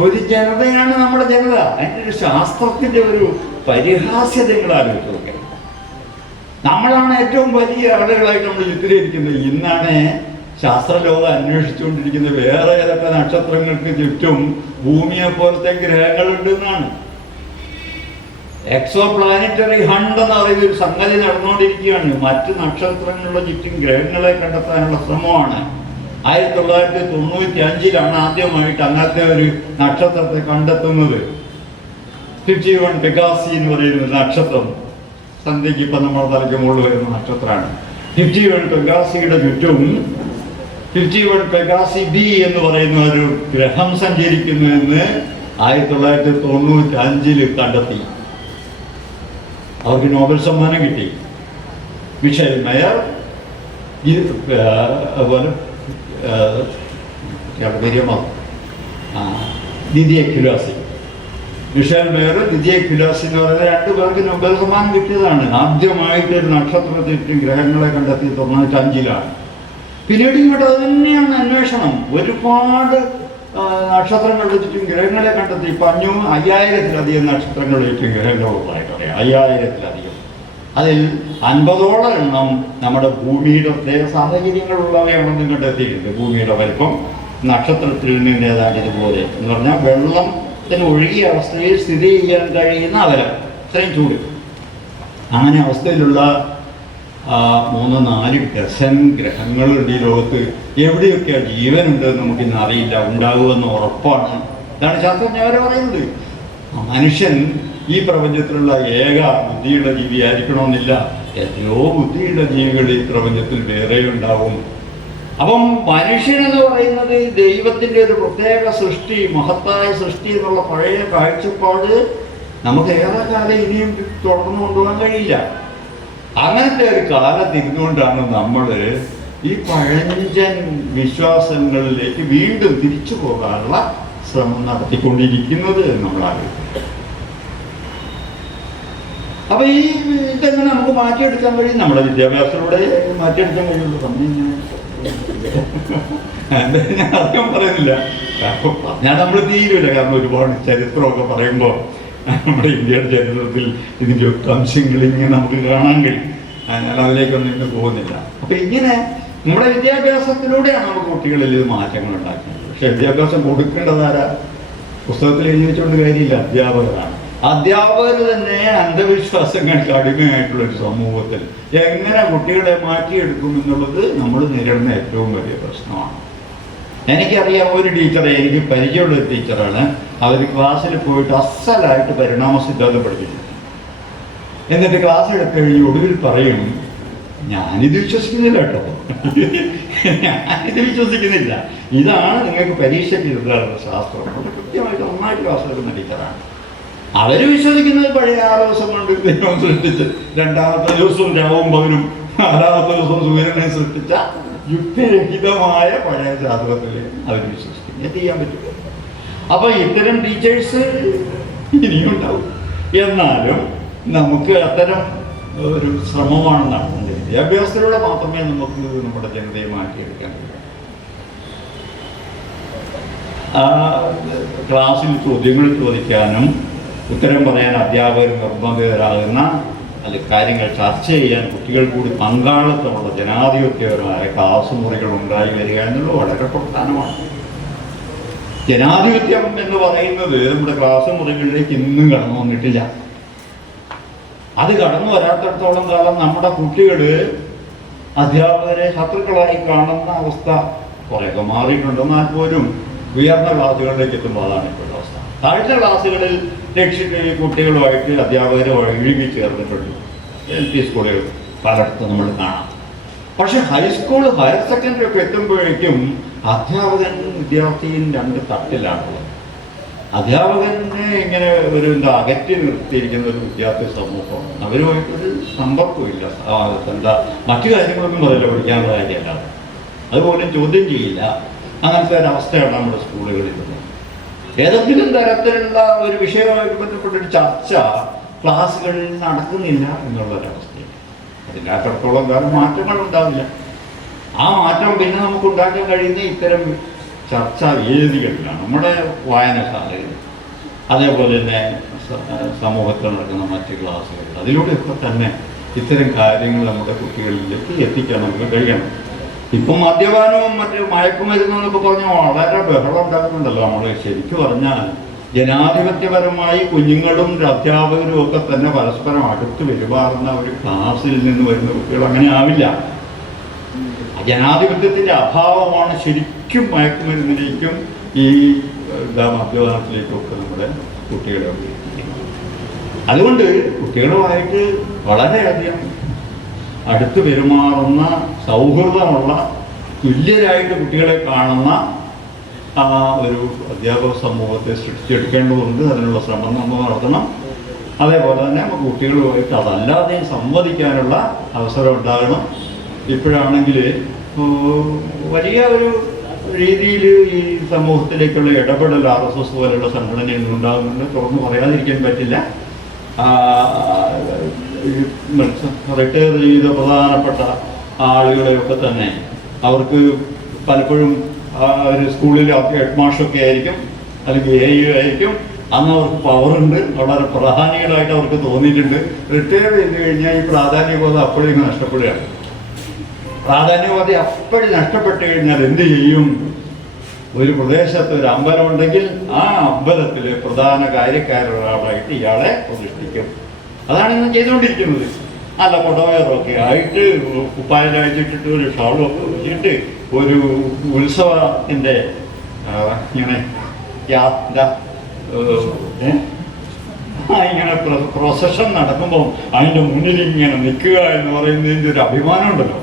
ഒരു ജനതയാണ് നമ്മുടെ ജനത. അതിൻ്റെ ഒരു ശാസ്ത്രത്തിന്റെ ഒരു പരിഹാസ്യതകൾ ആലോചിച്ച് നോക്കണം. നമ്മളാണ് ഏറ്റവും വലിയ ആളുകളായിട്ട് നമ്മൾ ചിത്രീകരിക്കുന്നത്. ഇന്നാണ് ശാസ്ത്രലോകം അന്വേഷിച്ചുകൊണ്ടിരിക്കുന്നത് വേറെ ഏതൊക്കെ നക്ഷത്രങ്ങൾക്ക് ചുറ്റും ഭൂമിയെ പോലത്തെ ഗ്രഹങ്ങളുണ്ടെന്നാണ്. എക്സോ പ്ലാനറ്ററി ഹണ്ട് എന്ന് പറയുന്ന ഒരു സംഗതി നടന്നുകൊണ്ടിരിക്കുകയാണ്. മറ്റ് നക്ഷത്രങ്ങളുടെ ചുറ്റും ഗ്രഹങ്ങളെ കണ്ടെത്താനുള്ള ശ്രമമാണ്. 1995 ആദ്യമായിട്ട് അങ്ങനത്തെ ഒരു നക്ഷത്രത്തെ കണ്ടെത്തുന്നത്. 51 പെഗാസി എന്ന് പറയുന്ന നക്ഷത്രം, സന്ധ്യയ്ക്ക് ഇപ്പം നമ്മുടെ തലയ്ക്ക് മുകളിൽ വരുന്ന നക്ഷത്രമാണ്. 51 പെഗാസിയുടെ ചുറ്റും 51 പെഗാസി ബി എന്ന് പറയുന്ന ഒരു ഗ്രഹം സഞ്ചരിക്കുന്നു എന്ന് 1995 കണ്ടെത്തി. അവർക്ക് നോബൽ സമ്മാനം കിട്ടി. മിഷേൽ മേയർ, അതുപോലെ ദിദിയെ ക്യുലാസി. മിഷേൽ മേയർ, ദിദിയെ ക്യുലാസി എന്ന് പറയുന്ന 2 പേർക്ക് നോബൽ സമ്മാനം കിട്ടിയതാണ്. ആദ്യമായിട്ട് ഒരു നക്ഷത്രത്തിൽ ഗ്രഹങ്ങളെ കണ്ടെത്തി 95. പിന്നീട് ഇങ്ങോട്ട് അത് തന്നെയാണ് അന്വേഷണം. ഒരുപാട് നക്ഷത്രങ്ങളുടെ ചുറ്റും ഗ്രഹങ്ങളെ കണ്ടെത്തി. 5000-ലധികം നക്ഷത്രങ്ങളുടെ ചുറ്റും ഗ്രഹങ്ങളുള്ളതായി പറയാം. 5000-ലധികം. അതിൽ 50ഓളം എണ്ണം നമ്മുടെ ഭൂമിയുടെ പ്രത്യേക സാഹചര്യങ്ങളുള്ളവയാണെന്ന് കണ്ടെത്തിയിട്ടുണ്ട്. ഭൂമിയുടെ വലിപ്പം നക്ഷത്രത്തിൽ നിന്ന് ഏതാണ്ട് ഇതുപോലെ എന്ന് പറഞ്ഞാൽ വെള്ളത്തിന് ഒഴുകിയ അവസ്ഥയിൽ സ്ഥിതി ചെയ്യാൻ കഴിയുന്ന അവരം, ഇത്രയും ചൂട്. അങ്ങനെ അവസ്ഥയിലുള്ള 3-4 ഡസൻ ഗ്രഹങ്ങളുണ്ട് ഈ ലോകത്ത്. എവിടെയൊക്കെയാണ് ജീവനുണ്ടെന്ന് നമുക്കിന്ന് അറിയില്ല. ഉണ്ടാകുമെന്ന് ഉറപ്പാണ്. ഇതാണ് ശാസ്ത്രജ്ഞരെ പറയുന്നത്. മനുഷ്യൻ ഈ പ്രപഞ്ചത്തിലുള്ള ഏക ബുദ്ധിയുള്ള ജീവിയായിരിക്കണമെന്നില്ല. എത്രയോ ബുദ്ധിയുള്ള ജീവികൾ ഈ പ്രപഞ്ചത്തിൽ വേറെ ഉണ്ടാവും. അപ്പം മനുഷ്യനെന്ന് പറയുന്നത് ദൈവത്തിൻ്റെ ഒരു പ്രത്യേക സൃഷ്ടി, മഹത്തായ സൃഷ്ടി എന്നുള്ള പഴയ കാഴ്ചപ്പാട് നമുക്ക് ഏറെ കാലം ഇനിയും തുടർന്നു കൊണ്ടുപോകാൻ കഴിയില്ല. അങ്ങനത്തെ ഒരു കാലത്ത് ഇരുന്നുകൊണ്ടാണ് നമ്മൾ ഈ പഴഞ്ചൻ വിശ്വാസങ്ങളിലേക്ക് വീണ്ടും തിരിച്ചു പോകാനുള്ള ശ്രമം നടത്തിക്കൊണ്ടിരിക്കുന്നത് നമ്മൾ ആലോചിക്കും. അപ്പൊ ഈ ഇതെങ്ങനെ നമുക്ക് മാറ്റിയെടുക്കാൻ കഴിയും? നമ്മുടെ വിദ്യാഭ്യാസത്തിലൂടെ മാറ്റിയെടുക്കാൻ കഴിയുള്ളൂ. ഞാൻ അധികം പറയുന്നില്ല, ഞാൻ നമ്മൾ തീരുമില്ല. കാരണം ഒരുപാട് ചരിത്രമൊക്കെ പറയുമ്പോൾ നമ്മുടെ ഇന്ത്യയുടെ ചരിത്രത്തിൽ ഇതിൻ്റെ ഒക്കെ അംശങ്ങൾ ഇങ്ങനെ നമുക്ക് കാണാൻ കഴിയും. ഞാൻ അതിലേക്കൊന്നും ഇന്ന് പോകുന്നില്ല. അപ്പൊ ഇങ്ങനെ നമ്മുടെ വിദ്യാഭ്യാസത്തിലൂടെയാണ് നമുക്ക് കുട്ടികളിൽ ഇത് മാറ്റങ്ങൾ ഉണ്ടാക്കുന്നത്. പക്ഷെ വിദ്യാഭ്യാസം കൊടുക്കേണ്ടതാരാ? പുസ്തകത്തിൽ എഴുതി വെച്ചുകൊണ്ട് കാര്യമില്ല, അധ്യാപകരാണ്. അധ്യാപകർ തന്നെ അന്ധവിശ്വാസങ്ങൾക്ക് അടിമയായിട്ടുള്ളൊരു സമൂഹത്തിൽ എങ്ങനെ കുട്ടികളെ മാറ്റിയെടുക്കും എന്നുള്ളത് നമ്മൾ നേരിടുന്ന ഏറ്റവും വലിയ പ്രശ്നമാണ്. എനിക്കറിയാം ഒരു ടീച്ചറെ, എനിക്ക് പരിചയമുള്ളൊരു ടീച്ചറാണ്. അവർ ക്ലാസ്സിൽ പോയിട്ട് അസലായിട്ട് പരിണാമ സിദ്ധാന്തം പഠിപ്പിച്ചു. എന്നിട്ട് ക്ലാസ് എടുത്ത് കഴിഞ്ഞ് ഒടുവിൽ പറയും, ഞാനിത് വിശ്വസിക്കുന്നില്ല കേട്ടോ, ഞാനിത് വിശ്വസിക്കുന്നില്ല, ഇതാണ് നിങ്ങൾക്ക് പരീക്ഷയ്ക്ക് എഴുതാനുള്ള ശാസ്ത്രം. അത് കൃത്യമായിട്ട് നന്നായിട്ട് ക്ലാസ് എടുക്കുന്ന ടീച്ചറാണ്. അവർ വിശ്വസിക്കുന്നത് പഴയ 6 ദിവസം കൊണ്ട് ദൈവം സൃഷ്ടിച്ച് 2-ാമത്തെ ദിവസവും രാവും പകലും 4-ാമത്തെ ദിവസവും സൂര്യനെ സൃഷ്ടിച്ച യുക്തിരഹിതമായ പഴയ ശാസ്ത്രത്തിൽ അവർ വിശ്വസിക്കും. എന്ത് ചെയ്യാൻ പറ്റും? അപ്പോൾ ഇത്തരം ടീച്ചേഴ്സ് ഇനിയും ഉണ്ടാവും. എന്നാലും നമുക്ക് അത്തരം ഒരു ശ്രമമാണ് നടത്തുന്നത്. വിദ്യാഭ്യാസത്തിലൂടെ മാത്രമേ നമുക്ക് നമ്മുടെ ജനതയെ മാറ്റിയെടുക്കാൻ കഴിയൂ. ക്ലാസ്സിൽ ചോദ്യങ്ങൾ ചോദിക്കാനും ഉത്തരം പറയാൻ അധ്യാപകർ നിർബന്ധിതരാകുന്ന കാര്യങ്ങൾ ചർച്ച ചെയ്യാൻ കുട്ടികൾ കൂടി പങ്കാളിത്തമുള്ള ജനാധിപത്യപരമായ ക്ലാസ് മുറികൾ ഉണ്ടായി വരിക എന്നുള്ളത് വളരെ പ്രധാനമാണ്. ജനാധിപത്യം എന്ന് പറയുന്നത് നമ്മുടെ ക്ലാസ് മുറികളിലേക്ക് ഇന്നും കടന്നു വന്നിട്ടില്ല. അത് കടന്നു വരാത്തിടത്തോളം കാലം നമ്മുടെ കുട്ടികൾ അധ്യാപകരെ ശത്രുക്കളായി കാണുന്ന അവസ്ഥ കുറേയൊക്കെ മാറിയിട്ടുണ്ടെന്നാൽ പോലും ഉയർന്ന ക്ലാസ്സുകളിലേക്ക് എത്തുമ്പോൾ അതാണ് ഇപ്പോഴുള്ള അവസ്ഥ. താഴ്ന്ന ക്ലാസ്സുകളിൽ കുട്ടികളുമായിട്ട് അധ്യാപകരെ ഇഴുകി ചേർന്നിട്ടുണ്ട്. LP സ്കൂളുകൾ പലയിടത്തും നമ്മൾ കാണാം. പക്ഷെ ഹൈസ്കൂൾ, ഹയർ സെക്കൻഡറി ഒക്കെ എത്തുമ്പോഴേക്കും അധ്യാപകനും വിദ്യാർത്ഥിയും 2 തട്ടിലാണുള്ളത്. അധ്യാപകനെ ഇങ്ങനെ അകറ്റി നിർത്തിയിരിക്കുന്ന ഒരു വിദ്യാർത്ഥി സമൂഹം, അവരുമായിട്ടൊരു സമ്പർക്കമില്ല. മറ്റു കാര്യങ്ങളൊന്നും പറയില്ല, പഠിക്കാനുള്ള കാര്യമല്ല, അതുപോലും ചോദ്യം ചെയ്യില്ല. അങ്ങനത്തെ ഒരവസ്ഥയാണ് നമ്മുടെ സ്കൂളുകളിൽ. ഏതെങ്കിലും തരത്തിലുള്ള ഒരു വിഷയവുമായിട്ട് ബന്ധപ്പെട്ടൊരു ചർച്ച ക്ലാസ്സുകളിൽ നടക്കുന്നില്ല എന്നുള്ളൊരവസ്ഥയാണ്. അതിനകത്തോളം കാലം മാറ്റങ്ങൾ ഉണ്ടാവില്ല. ആ മാറ്റം പിന്നെ നമുക്ക് ഉണ്ടാക്കാൻ കഴിയുന്ന ഇത്തരം ചർച്ചാ വേദികളിലാണ്, നമ്മുടെ വായനശാലകൾ, അതേപോലെ തന്നെ സമൂഹത്തിൽ നടക്കുന്ന മറ്റ് ക്ലാസ്സുകൾ. അതിലൂടെയൊക്കെ തന്നെ ഇത്തരം കാര്യങ്ങൾ നമ്മുടെ കുട്ടികളിലേക്ക് എത്തിക്കാൻ നമുക്ക് കഴിയണം. ഇപ്പം മദ്യപാനവും മറ്റ് മയക്കുമരുന്നെന്നൊക്കെ പറഞ്ഞാൽ വളരെ ബഹളം ഉണ്ടാക്കുന്നുണ്ടല്ലോ. നമ്മൾ ശരിക്കും പറഞ്ഞാൽ ജനാധിപത്യപരമായി കുഞ്ഞുങ്ങളും അധ്യാപകരും ഒക്കെ തന്നെ പരസ്പരം അടുത്ത് പെരുമാറുന്ന ഒരു ക്ലാസ്സിൽ നിന്ന് വരുന്ന കുട്ടികൾ അങ്ങനെ ആവില്ല. ജനാധിപത്യത്തിൻ്റെ അഭാവമാണ് ശരിക്കും മയക്കുമരുന്നിലേക്കും ഈ മദ്യപാനത്തിലേക്കും ഒക്കെ നമ്മുടെ കുട്ടികളെ എത്തിക്കുന്നത്. അതുകൊണ്ട് കുട്ടികളുമായിട്ട് വളരെയധികം അടുത്ത് പെരുമാറുന്ന, സൗഹൃദമുള്ള, തുല്യരായിട്ട് കുട്ടികളെ കാണുന്ന ഒരു അധ്യാപക സമൂഹത്തെ സൃഷ്ടിച്ചെടുക്കേണ്ടതുണ്ട്. അതിനുള്ള ശ്രമം നമ്മൾ നടത്തണം. അതേപോലെ തന്നെ നമുക്ക് കുട്ടികളുമായിട്ട് അതല്ലാതെയും സംവദിക്കാനുള്ള അവസരം ഉണ്ടാകണം. ഇപ്പോഴാണെങ്കിൽ വലിയ ഒരു രീതിയിൽ ഈ സമൂഹത്തിലേക്കുള്ള ഇടപെടൽ RSS പോലെയുള്ള സംഘടനയിൽ ഉണ്ടാകുന്നുണ്ട്. തുറന്നു പറയാതിരിക്കാൻ പറ്റില്ല. റിട്ടയർ ചെയ്ത പ്രധാനപ്പെട്ട ആളുകളെയൊക്കെ തന്നെ അവർക്ക് പലപ്പോഴും ഒരു സ്കൂളിൽ ഹെഡ് മാസ്റ്ററൊക്കെ ആയിരിക്കും, അല്ലെങ്കിൽ AU ആയിരിക്കും. അന്ന് അവർക്ക് പവറുണ്ട്, വളരെ പ്രധാനികളായിട്ട് അവർക്ക് തോന്നിയിട്ടുണ്ട്. റിട്ടയർ ചെയ്ത് കഴിഞ്ഞാൽ ഈ പ്രാധാന്യബോധം അപ്പോഴും നഷ്ടപ്പെടുകയാണ്. പ്രാധാന്യബോധം അപ്പോഴും നഷ്ടപ്പെട്ടു കഴിഞ്ഞാൽ എന്ത് ചെയ്യും? ഒരു പ്രദേശത്ത് ഒരു അമ്പലം ഉണ്ടെങ്കിൽ ആ അമ്പലത്തിലെ പ്രധാന കാര്യക്കാരൊരാളായിട്ട് ഇയാളെ പ്രതിഷ്ഠിക്കും. അതാണ് ഇന്ന് ചെയ്തുകൊണ്ടിരിക്കുന്നത്. നല്ല കൊടവയറൊക്കെ ആയിട്ട്, കുപ്പായം അഴിച്ചിട്ടിട്ട്, ഒരു ഷാളൊക്കെ വെച്ചിട്ട്, ഒരു ഉത്സവത്തിൻ്റെ ഇങ്ങനെ ഇങ്ങനെ പ്രൊസഷൻ നടക്കുമ്പോൾ അതിൻ്റെ മുന്നിൽ ഇങ്ങനെ നിൽക്കുക എന്ന് പറയുന്നതിൻ്റെ ഒരു അഭിമാനം ഉണ്ടല്ലോ.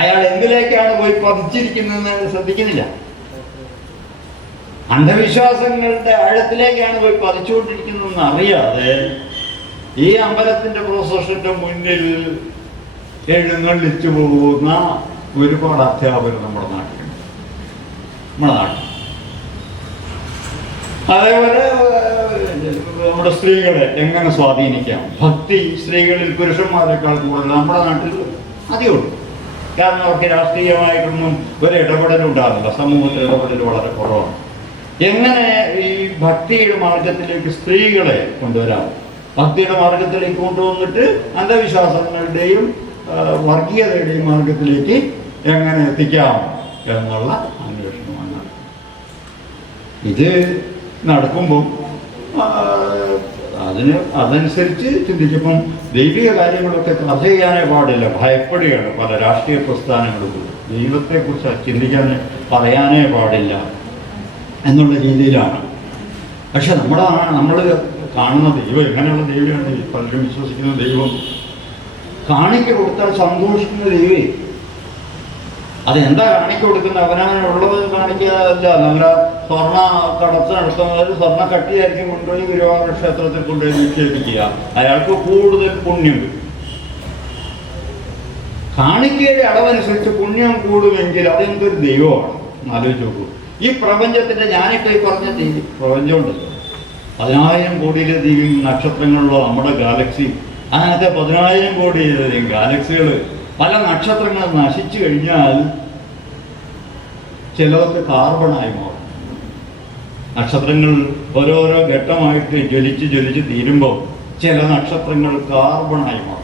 അയാൾ എന്തിലേക്കാണ് പോയി പതിച്ചിരിക്കുന്നതെന്ന് ശ്രദ്ധിക്കുന്നില്ല. അന്ധവിശ്വാസങ്ങളുടെ ആഴത്തിലേക്കാണ് പോയി പതിച്ചുകൊണ്ടിരിക്കുന്നതെന്ന് അറിയാതെ ഈ അമ്പലത്തിൻ്റെ പ്രൊസഷൻ്റെ മുന്നിൽ എഴുന്നള്ളിച്ചു പോകുന്ന ഒരുപാട് അധ്യാപകർ നമ്മുടെ നാട്ടിലുണ്ട്. അതേപോലെ നമ്മുടെ സ്ത്രീകളെ എങ്ങനെ സ്വാധീനിക്കാം? ഭക്തി സ്ത്രീകളിൽ പുരുഷന്മാരെക്കാൾ കൂടുതൽ നമ്മുടെ നാട്ടിൽ അധികമുണ്ട്. കാരണം അവർക്ക് രാഷ്ട്രീയമായിട്ടൊന്നും ഒരു ഇടപെടലും ഉണ്ടാകില്ല. സമൂഹത്തിൽ ഇടപെടൽ വളരെ കുറവാണ്. എങ്ങനെ ഈ ഭക്തിയുടെ മാർഗത്തിലേക്ക് സ്ത്രീകളെ കൊണ്ടുവരാം? ഭക്തിയുടെ മാർഗത്തിലേക്ക് കൊണ്ടുവന്നിട്ട് അന്ധവിശ്വാസങ്ങളുടെയും വർഗീയതയുടെയും മാർഗത്തിലേക്ക് എങ്ങനെ എത്തിക്കാം എന്നുള്ള അന്വേഷണമാണ്. ഇത് നടക്കുമ്പം അതനുസരിച്ച് ചിന്തിക്കുമ്പം ദൈവിക കാര്യങ്ങളൊക്കെ ചർച്ച ചെയ്യാനേ പാടില്ല. ഭയപ്പെടുകയാണ് പല രാഷ്ട്രീയ പ്രസ്ഥാനങ്ങളും. ദൈവത്തെക്കുറിച്ച് ചിന്തിക്കാൻ പറയാനേ പാടില്ല എന്നുള്ള രീതിയിലാണ്. പക്ഷെ നമ്മൾ കാണുന്ന ദൈവം എങ്ങനെയുള്ള ദൈവമാണ് പലരും വിശ്വസിക്കുന്ന ദൈവം? കാണിക്ക കൊടുത്താൽ സന്തോഷിക്കുന്ന ദൈവേ. അതെന്താ കാണിക്ക കൊടുക്കുന്നത്? അവനവനുള്ളത് കാണിക്കാതല്ല. നമ്മളെ സ്വർണ്ണ കടത്ത് നടത്തുന്നവർ സ്വർണ്ണ കട്ടിയായിരിക്കും കൊണ്ടുപോയി ഗുരുവായൂർ ക്ഷേത്രത്തിൽ കൊണ്ടുപോയി നിക്ഷേപിക്കുക. അയാൾക്ക് കൂടുതൽ പുണ്യം കിട്ടും. കാണിക്കയുടെ അളവനുസരിച്ച് പുണ്യം കൂടുമെങ്കിൽ അതെന്തൊരു ദൈവമാണ് ആലോചിച്ച് നോക്കൂ. ഈ പ്രപഞ്ചത്തിന്റെ ഞാനിപ്പോൾ ഈ പറഞ്ഞ പ്രപഞ്ചമുണ്ടല്ലോ, 10,000 കോടിയിലധികം നക്ഷത്രങ്ങളുള്ള നമ്മുടെ ഗാലക്സി, അങ്ങനത്തെ 10,000 കോടിയിലധികം ഗാലക്സികൾ, പല നക്ഷത്രങ്ങൾ നശിച്ചു കഴിഞ്ഞാൽ ചിലതൊക്കെ കാർബണായി മാറും. നക്ഷത്രങ്ങൾ ഓരോരോ ഘട്ടമായിട്ട് ജ്വലിച്ച് തീരുമ്പോൾ ചില നക്ഷത്രങ്ങൾ കാർബണായി മാറും.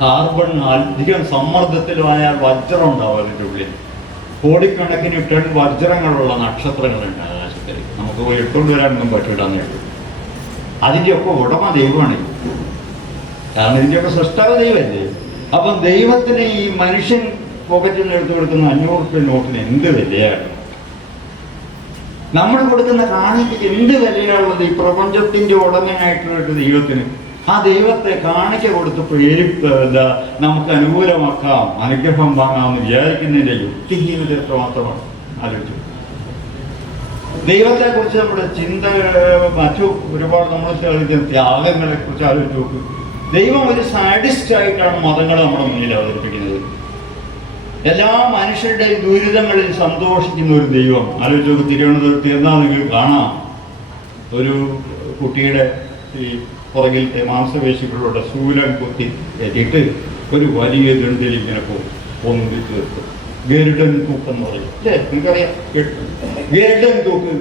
കാർബൺ അധികം സമ്മർദ്ദത്തിലായാൽ വജ്രം ഉണ്ടാവും അതിൻ്റെ ഉള്ളിൽ. കോടിക്കണക്കിന് ടൺ വജ്രങ്ങളുള്ള നക്ഷത്രങ്ങളുണ്ട് ആകാശത്തിൽ. നമുക്ക് പോയി ഇട്ടുകൊണ്ട് വരാനൊന്നും പറ്റില്ലാന്ന് കേട്ടു. അതിൻ്റെയൊക്കെ ഉടമ ദൈവമാണ്. കാരണം ഇതിൻ്റെയൊക്കെ സൃഷ്ടാവ് ദൈവമല്ലേ. അപ്പം ദൈവത്തിന് ഈ മനുഷ്യൻ പോക്കറ്റിൽ നിന്ന് എടുത്തു കൊടുക്കുന്ന 500 രൂപ നോട്ടിന് എന്ത് വിലയാണ്? നമ്മൾ കൊടുക്കുന്ന കാണിക്കയ്ക്ക് എന്ത് വിലയാണുള്ളത് ഈ പ്രപഞ്ചത്തിൻ്റെ ഉടമയായിട്ടുള്ള ദൈവത്തിന്? ആ ദൈവത്തെ കാണിക്ക കൊടുത്തപ്പോൾ നമുക്ക് അനുകൂലമാക്കാം, അനുഗ്രഹം വാങ്ങാമെന്ന് വിചാരിക്കുന്നതിൻ്റെ യുക്തിഹീനത എത്രമാത്രമാണ് ആലോചിച്ചു. ദൈവത്തെക്കുറിച്ച് നമ്മുടെ ചിന്ത, മറ്റു ഒരുപാട് നമ്മൾ കളിക്കുന്ന ത്യാഗങ്ങളെ കുറിച്ച് ആലോചിച്ച് നോക്കും. ദൈവം ഒരു സാഡിസ്റ്റായിട്ടാണ് മതങ്ങൾ നമ്മുടെ മുന്നിൽ അവതരിപ്പിക്കുന്നത്. എല്ലാ മനുഷ്യരുടെയും ദുരിതങ്ങളിൽ സന്തോഷിക്കുന്ന ഒരു ദൈവം ആലോചിച്ച് നോക്കും. തിരുവനന്തപുരത്ത് എന്നാൽ നിങ്ങൾക്ക് കാണാം, ഒരു കുട്ടിയുടെ ഈ പുറകിലത്തെ മാംസപേശികളുടെ ശൂലം കുത്തി ഏറ്റിട്ട് ഒരു വലിയ ദണ്ഡിൽ ഇങ്ങനെ പൊന്തി തീർക്കും. ഗരുഡൻ തൂക്ക് എന്ന് പറയും അല്ലേ? നിങ്ങൾക്കറിയാം ഗരുഡൻ തൂക്ക്.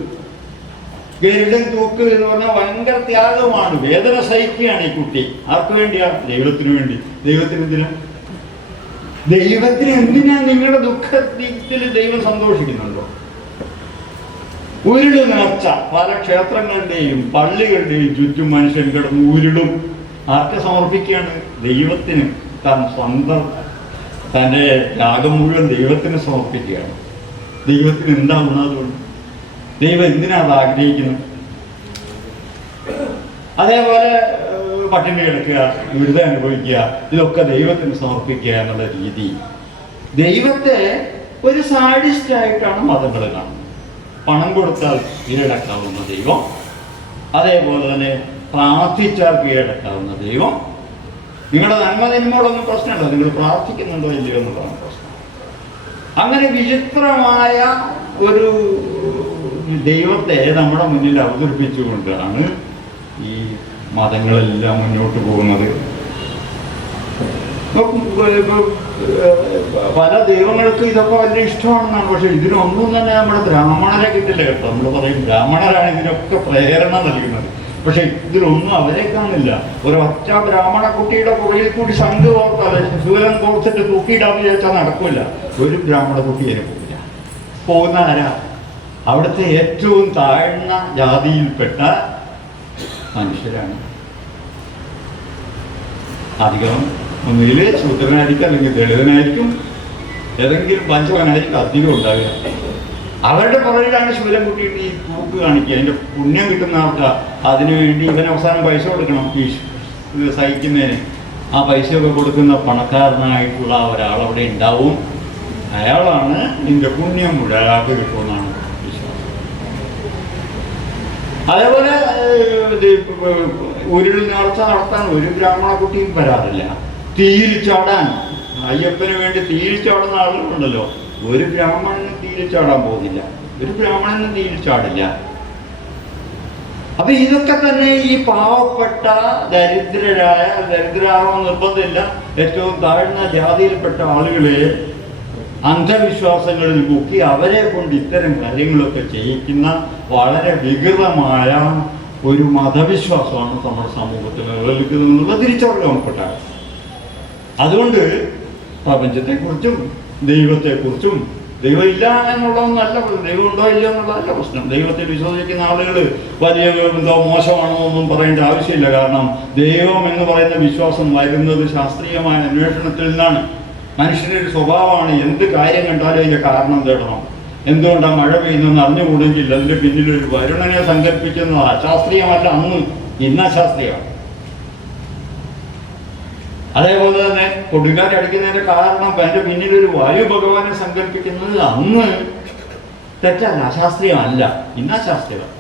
ഗരുഡൻ തൂക്ക് എന്ന് പറഞ്ഞാൽ ഭയങ്കര ത്യാഗമാണ്. വേദന സഹിക്കുകയാണ് ഈ കുട്ടി. ആർക്ക് വേണ്ടിയാ? ദൈവത്തിന് വേണ്ടി. ദൈവത്തിന് എന്തിനാ? നിങ്ങളുടെ ദുഃഖത്തിൽ ദൈവം സന്തോഷിക്കുന്നുണ്ടോ? ഉരുള് നേർച്ച പല ക്ഷേത്രങ്ങളുടെയും പള്ളികളുടെയും ചുറ്റും മനുഷ്യൻ കിടന്ന് ഉരുളും. ആർക്ക് സമർപ്പിക്കുകയാണ്? ദൈവത്തിന്. താൻ സ്വന്തം തൻ്റെ ത്യാഗം മുഴുവൻ ദൈവത്തിന് സമർപ്പിക്കുകയാണ്. ദൈവത്തിന് എന്താണെന്ന് അതുകൊണ്ട് ദൈവം എന്തിനാ അത് ആഗ്രഹിക്കുന്നത്? അതേപോലെ പട്ടിണി കിടക്കുക, ദുരിതം അനുഭവിക്കുക, ഇതൊക്കെ ദൈവത്തിന് സമർപ്പിക്കുക എന്നുള്ള രീതി. ദൈവത്തെ ഒരു സാഡിസ്റ്റായിട്ടാണ് മതങ്ങൾ കാണുന്നത്. പണം കൊടുത്താൽ കീഴടക്കാവുന്ന ദൈവം, അതേപോലെ തന്നെ പ്രാർത്ഥിച്ചാൽ കീഴടക്കാവുന്ന ദൈവം. നിങ്ങളുടെ നന്മതിന്മകളൊന്നും പ്രശ്നമല്ല, നിങ്ങൾ പ്രാർത്ഥിക്കുന്നുണ്ടോ ഇല്ലയോ എന്നുള്ളതാണ് പ്രശ്നം. അങ്ങനെ വിചിത്രമായ ഒരു ദൈവത്തെ നമ്മുടെ മുന്നിൽ അവതരിപ്പിച്ചുകൊണ്ടാണ് ഈ മതങ്ങളെല്ലാം മുന്നോട്ട് പോകുന്നത്. പല ദൈവങ്ങൾക്ക് ഇതൊക്കെ വലിയ ഇഷ്ടമാണെന്നാണ്. പക്ഷെ ഇതിനൊന്നും തന്നെ നമ്മുടെ ബ്രാഹ്മണരെ കിട്ടില്ല കേട്ടോ. നമ്മൾ പറയും ബ്രാഹ്മണരാണ് ഇതിനൊക്കെ പ്രേരണ നൽകുന്നത്. പക്ഷെ ഇതിലൊന്നും അവരെ കാണില്ല. ഒരൊറ്റ ബ്രാഹ്മണ കുട്ടിയുടെ പുറകിൽ കൂടി ശംഖ് കോർത്താൽ ശൂലം കോർത്തിട്ട് തൂക്കിയിടാന്ന് വിചാരിച്ചാൽ നടക്കില്ല. ഒരു ബ്രാഹ്മണ കുട്ടിയെ പോകില്ല. പോകുന്ന ആരാ? അവിടുത്തെ ഏറ്റവും താഴ്ന്ന ജാതിയിൽപ്പെട്ട മനുഷ്യരാണ്. അധികം ഒന്നുകിൽ ശൂദ്രനായിരിക്കും, അല്ലെങ്കിൽ ദളിതനായിരിക്കും, ഏതെങ്കിലും പഞ്ചവനായിരിക്കും അധികം ഉണ്ടാവുക. അവരുടെ പുറകിലാണ് ശൂലം കുട്ടിയിട്ട് ഈ തൂക്ക് കാണിക്കുക. അതിൻ്റെ പുണ്യം കിട്ടുന്ന ആൾക്കാർ അതിനുവേണ്ടി ഇവൻ അവസാനം പൈസ കൊടുക്കണം ഈ ഇത് സഹിക്കുന്നതിന്. ആ പൈസയൊക്കെ കൊടുക്കുന്ന പണക്കാരനായിട്ടുള്ള ഒരാളവിടെ ഉണ്ടാവും. അയാളാണ് ഇതിൻ്റെ പുണ്യം മുഴുവൻ അയാൾക്ക് കിട്ടുമെന്നാണ് വിശ്വാസം. അതേപോലെ ഉരുൾ നേർച്ച നടത്താൻ ഒരു ബ്രാഹ്മണ കുട്ടിയും വരാറില്ല. തീയിൽ ചാടാൻ അയ്യപ്പന് വേണ്ടി തീയിൽ ചാടുന്ന ആളുകളുണ്ടല്ലോ, ഒരു ബ്രാഹ്മണനും തീയിൽ ചാടാൻ പോകുന്നില്ല. ഒരു ബ്രാഹ്മണനും തീയിൽ ചാടില്ല. അപ്പൊ ഇതൊക്കെ തന്നെ ഈ പാവപ്പെട്ട ദരിദ്രരാവാൻ നിർബന്ധമില്ല, ഏറ്റവും താഴ്ന്ന ജാതിയിൽപ്പെട്ട ആളുകളെ അന്ധവിശ്വാസങ്ങളിൽ മുക്കി അവരെ കൊണ്ട് ഇത്തരം കാര്യങ്ങളൊക്കെ ചെയ്യിക്കുന്ന വളരെ വികൃതമായ ഒരു മതവിശ്വാസമാണ് നമ്മുടെ സമൂഹത്തിൽ നിലനിൽക്കുന്നത് തിരിച്ചറിയപ്പെട്ടാണ്. അതുകൊണ്ട് പ്രപഞ്ചത്തെക്കുറിച്ചും ദൈവത്തെക്കുറിച്ചും ദൈവം ഇല്ല എന്നുള്ളതൊന്നല്ല, ദൈവം ഉണ്ടോ ഇല്ല എന്നുള്ളതല്ല പ്രശ്നം. ദൈവത്തിൽ വിശ്വസിക്കുന്ന ആളുകൾ വലിയ എന്തോ മോശമാണോ ഒന്നും പറയേണ്ട ആവശ്യമില്ല. കാരണം ദൈവം എന്ന് പറയുന്ന വിശ്വാസം വരുന്നത് ശാസ്ത്രീയമായ അന്വേഷണത്തിൽ നിന്നാണ്. മനുഷ്യൻ്റെ ഒരു സ്വഭാവമാണ് എന്ത് കാര്യം കണ്ടാലും അതിൻ്റെ കാരണം തേടണം. എന്തുകൊണ്ടാണ് മഴ പെയ്യുന്നതെന്ന് അറിഞ്ഞുകൂടെങ്കിൽ അതിൻ്റെ പിന്നിലൊരു വരുണനെ സങ്കല്പിക്കുന്നത് അശാസ്ത്രീയമല്ല. അന്ന് ഇന്ന് അശാസ്ത്രീയമാണ്. അതേപോലെ തന്നെ കൊടുങ്കാറ്റടിക്കുന്നതിന്റെ കാരണം അതിന്റെ പിന്നിലൊരു വായു ഭഗവാനെ സങ്കല്പിക്കുന്നത് അന്ന് തെറ്റല്ല, അശാസ്ത്രീയമല്ല, ഇന്ന് അശാസ്ത്രീയമാണ്.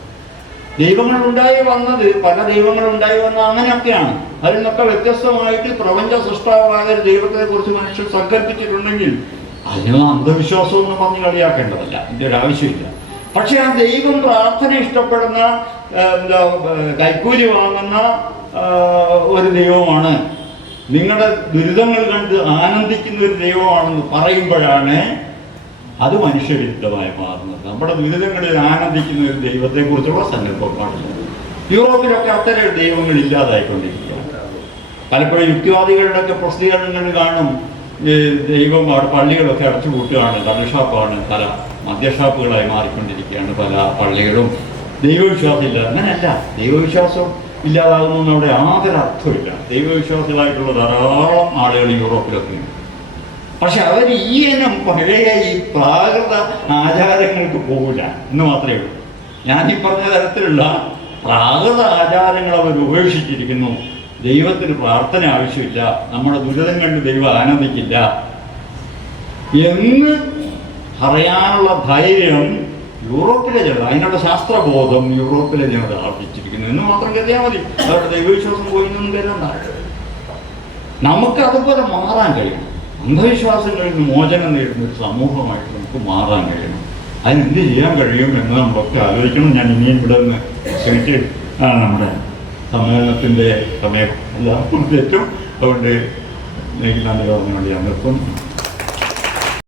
ദൈവങ്ങൾ ഉണ്ടായി വന്നത്, പല ദൈവങ്ങൾ ഉണ്ടായി വന്നത് അങ്ങനെയൊക്കെയാണ്. അതിൽ നിന്നൊക്കെ വ്യത്യസ്തമായിട്ട് പ്രപഞ്ച സൃഷ്ടാവായ ഒരു ദൈവത്തെ കുറിച്ച് മനുഷ്യർ സങ്കല്പിച്ചിട്ടുണ്ടെങ്കിൽ അതിനൊന്നും അന്ധവിശ്വാസമൊന്നും പറഞ്ഞ് കളിയാക്കേണ്ടതല്ല, ഇതിൻ്റെ ഒരു ആവശ്യമില്ല. പക്ഷെ ആ ദൈവം പ്രാർത്ഥന ഇഷ്ടപ്പെടുന്ന, കൈക്കൂലി വാങ്ങുന്ന ഒരു ദൈവമാണ്, നിങ്ങളുടെ ദുരിതങ്ങൾ കണ്ട് ആനന്ദിക്കുന്ന ഒരു ദൈവമാണെന്ന് പറയുമ്പോഴാണ് അത് മനുഷ്യവിരുദ്ധമായി മാറുന്നത്. നമ്മുടെ ദുരിതങ്ങളിൽ ആനന്ദിക്കുന്ന ഒരു ദൈവത്തെക്കുറിച്ചുള്ള സങ്കല്പം പാടില്ല. യൂറോപ്പിലൊക്കെ അത്തരം ദൈവങ്ങൾ ഇല്ലാതായിക്കൊണ്ടിരിക്കുകയാണ്. പലപ്പോഴും യുക്തിവാദികളുടെയൊക്കെ പ്രസിദ്ധീകരണങ്ങൾ കാണും, ദൈവം പള്ളികളൊക്കെ അടച്ചുപൂട്ടുകയാണ്, കള്ളുഷാപ്പാണ്, പല മദ്യഷാപ്പുകളായി മാറിക്കൊണ്ടിരിക്കുകയാണ് പല പള്ളികളും. ദൈവവിശ്വാസം ഇല്ല, അങ്ങനെയല്ല. ദൈവവിശ്വാസം ഇല്ലാതാകുന്നു അവിടെ യാതൊരു അർത്ഥമില്ല. ദൈവവിശ്വാസികളായിട്ടുള്ള ധാരാളം ആളുകൾ യൂറോപ്പിലൊക്കെ ഉണ്ട്. പക്ഷെ അവർ ഈ ഇനം പഴയ ഈ പ്രാകൃത ആചാരങ്ങൾക്ക് പോകില്ല എന്ന് മാത്രമേ ഉള്ളൂ. ഞാനീ പറഞ്ഞ തരത്തിലുള്ള പ്രാകൃത ആചാരങ്ങൾ അവർ ഉപേക്ഷിച്ചിരിക്കുന്നു. ദൈവത്തിന് പ്രാർത്ഥന ആവശ്യമില്ല, നമ്മുടെ ദുരിതം കണ്ട് ദൈവം ആനന്ദിക്കില്ല എന്ന് പറയാനുള്ള ധൈര്യം യൂറോപ്പിലെ ജനത, അതിനുള്ള ശാസ്ത്രബോധം യൂറോപ്പിലെ ജനത ആർജിച്ചിരിക്കുന്നു എന്ന് മാത്രം കരുതിയാൽ മതി. അവരുടെ ദൈവവിശ്വാസം പോയിന്നൊന്നും കരുതണ്ട. നമുക്ക് അതുപോലെ മാറാൻ കഴിയും. അന്ധവിശ്വാസങ്ങളിൽ നിന്ന് മോചനം നേടുന്ന ഒരു സമൂഹമായിട്ട് നമുക്ക് മാറാൻ കഴിയണം. അതിനെന്ത് ചെയ്യാൻ കഴിയും എന്ന് നമ്മളൊക്കെ ആലോചിക്കണം. ഞാൻ ഇനിയും ഇവിടെ നിന്ന് ശ്രമിച്ച് നമ്മുടെ സമ്മേളനത്തിൻ്റെ സമയം എല്ലാം തെറ്റും. അതുകൊണ്ട് എനിക്ക് നന്ദി പറഞ്ഞുകൊണ്ട് ഞാൻ നിർത്തുന്നു.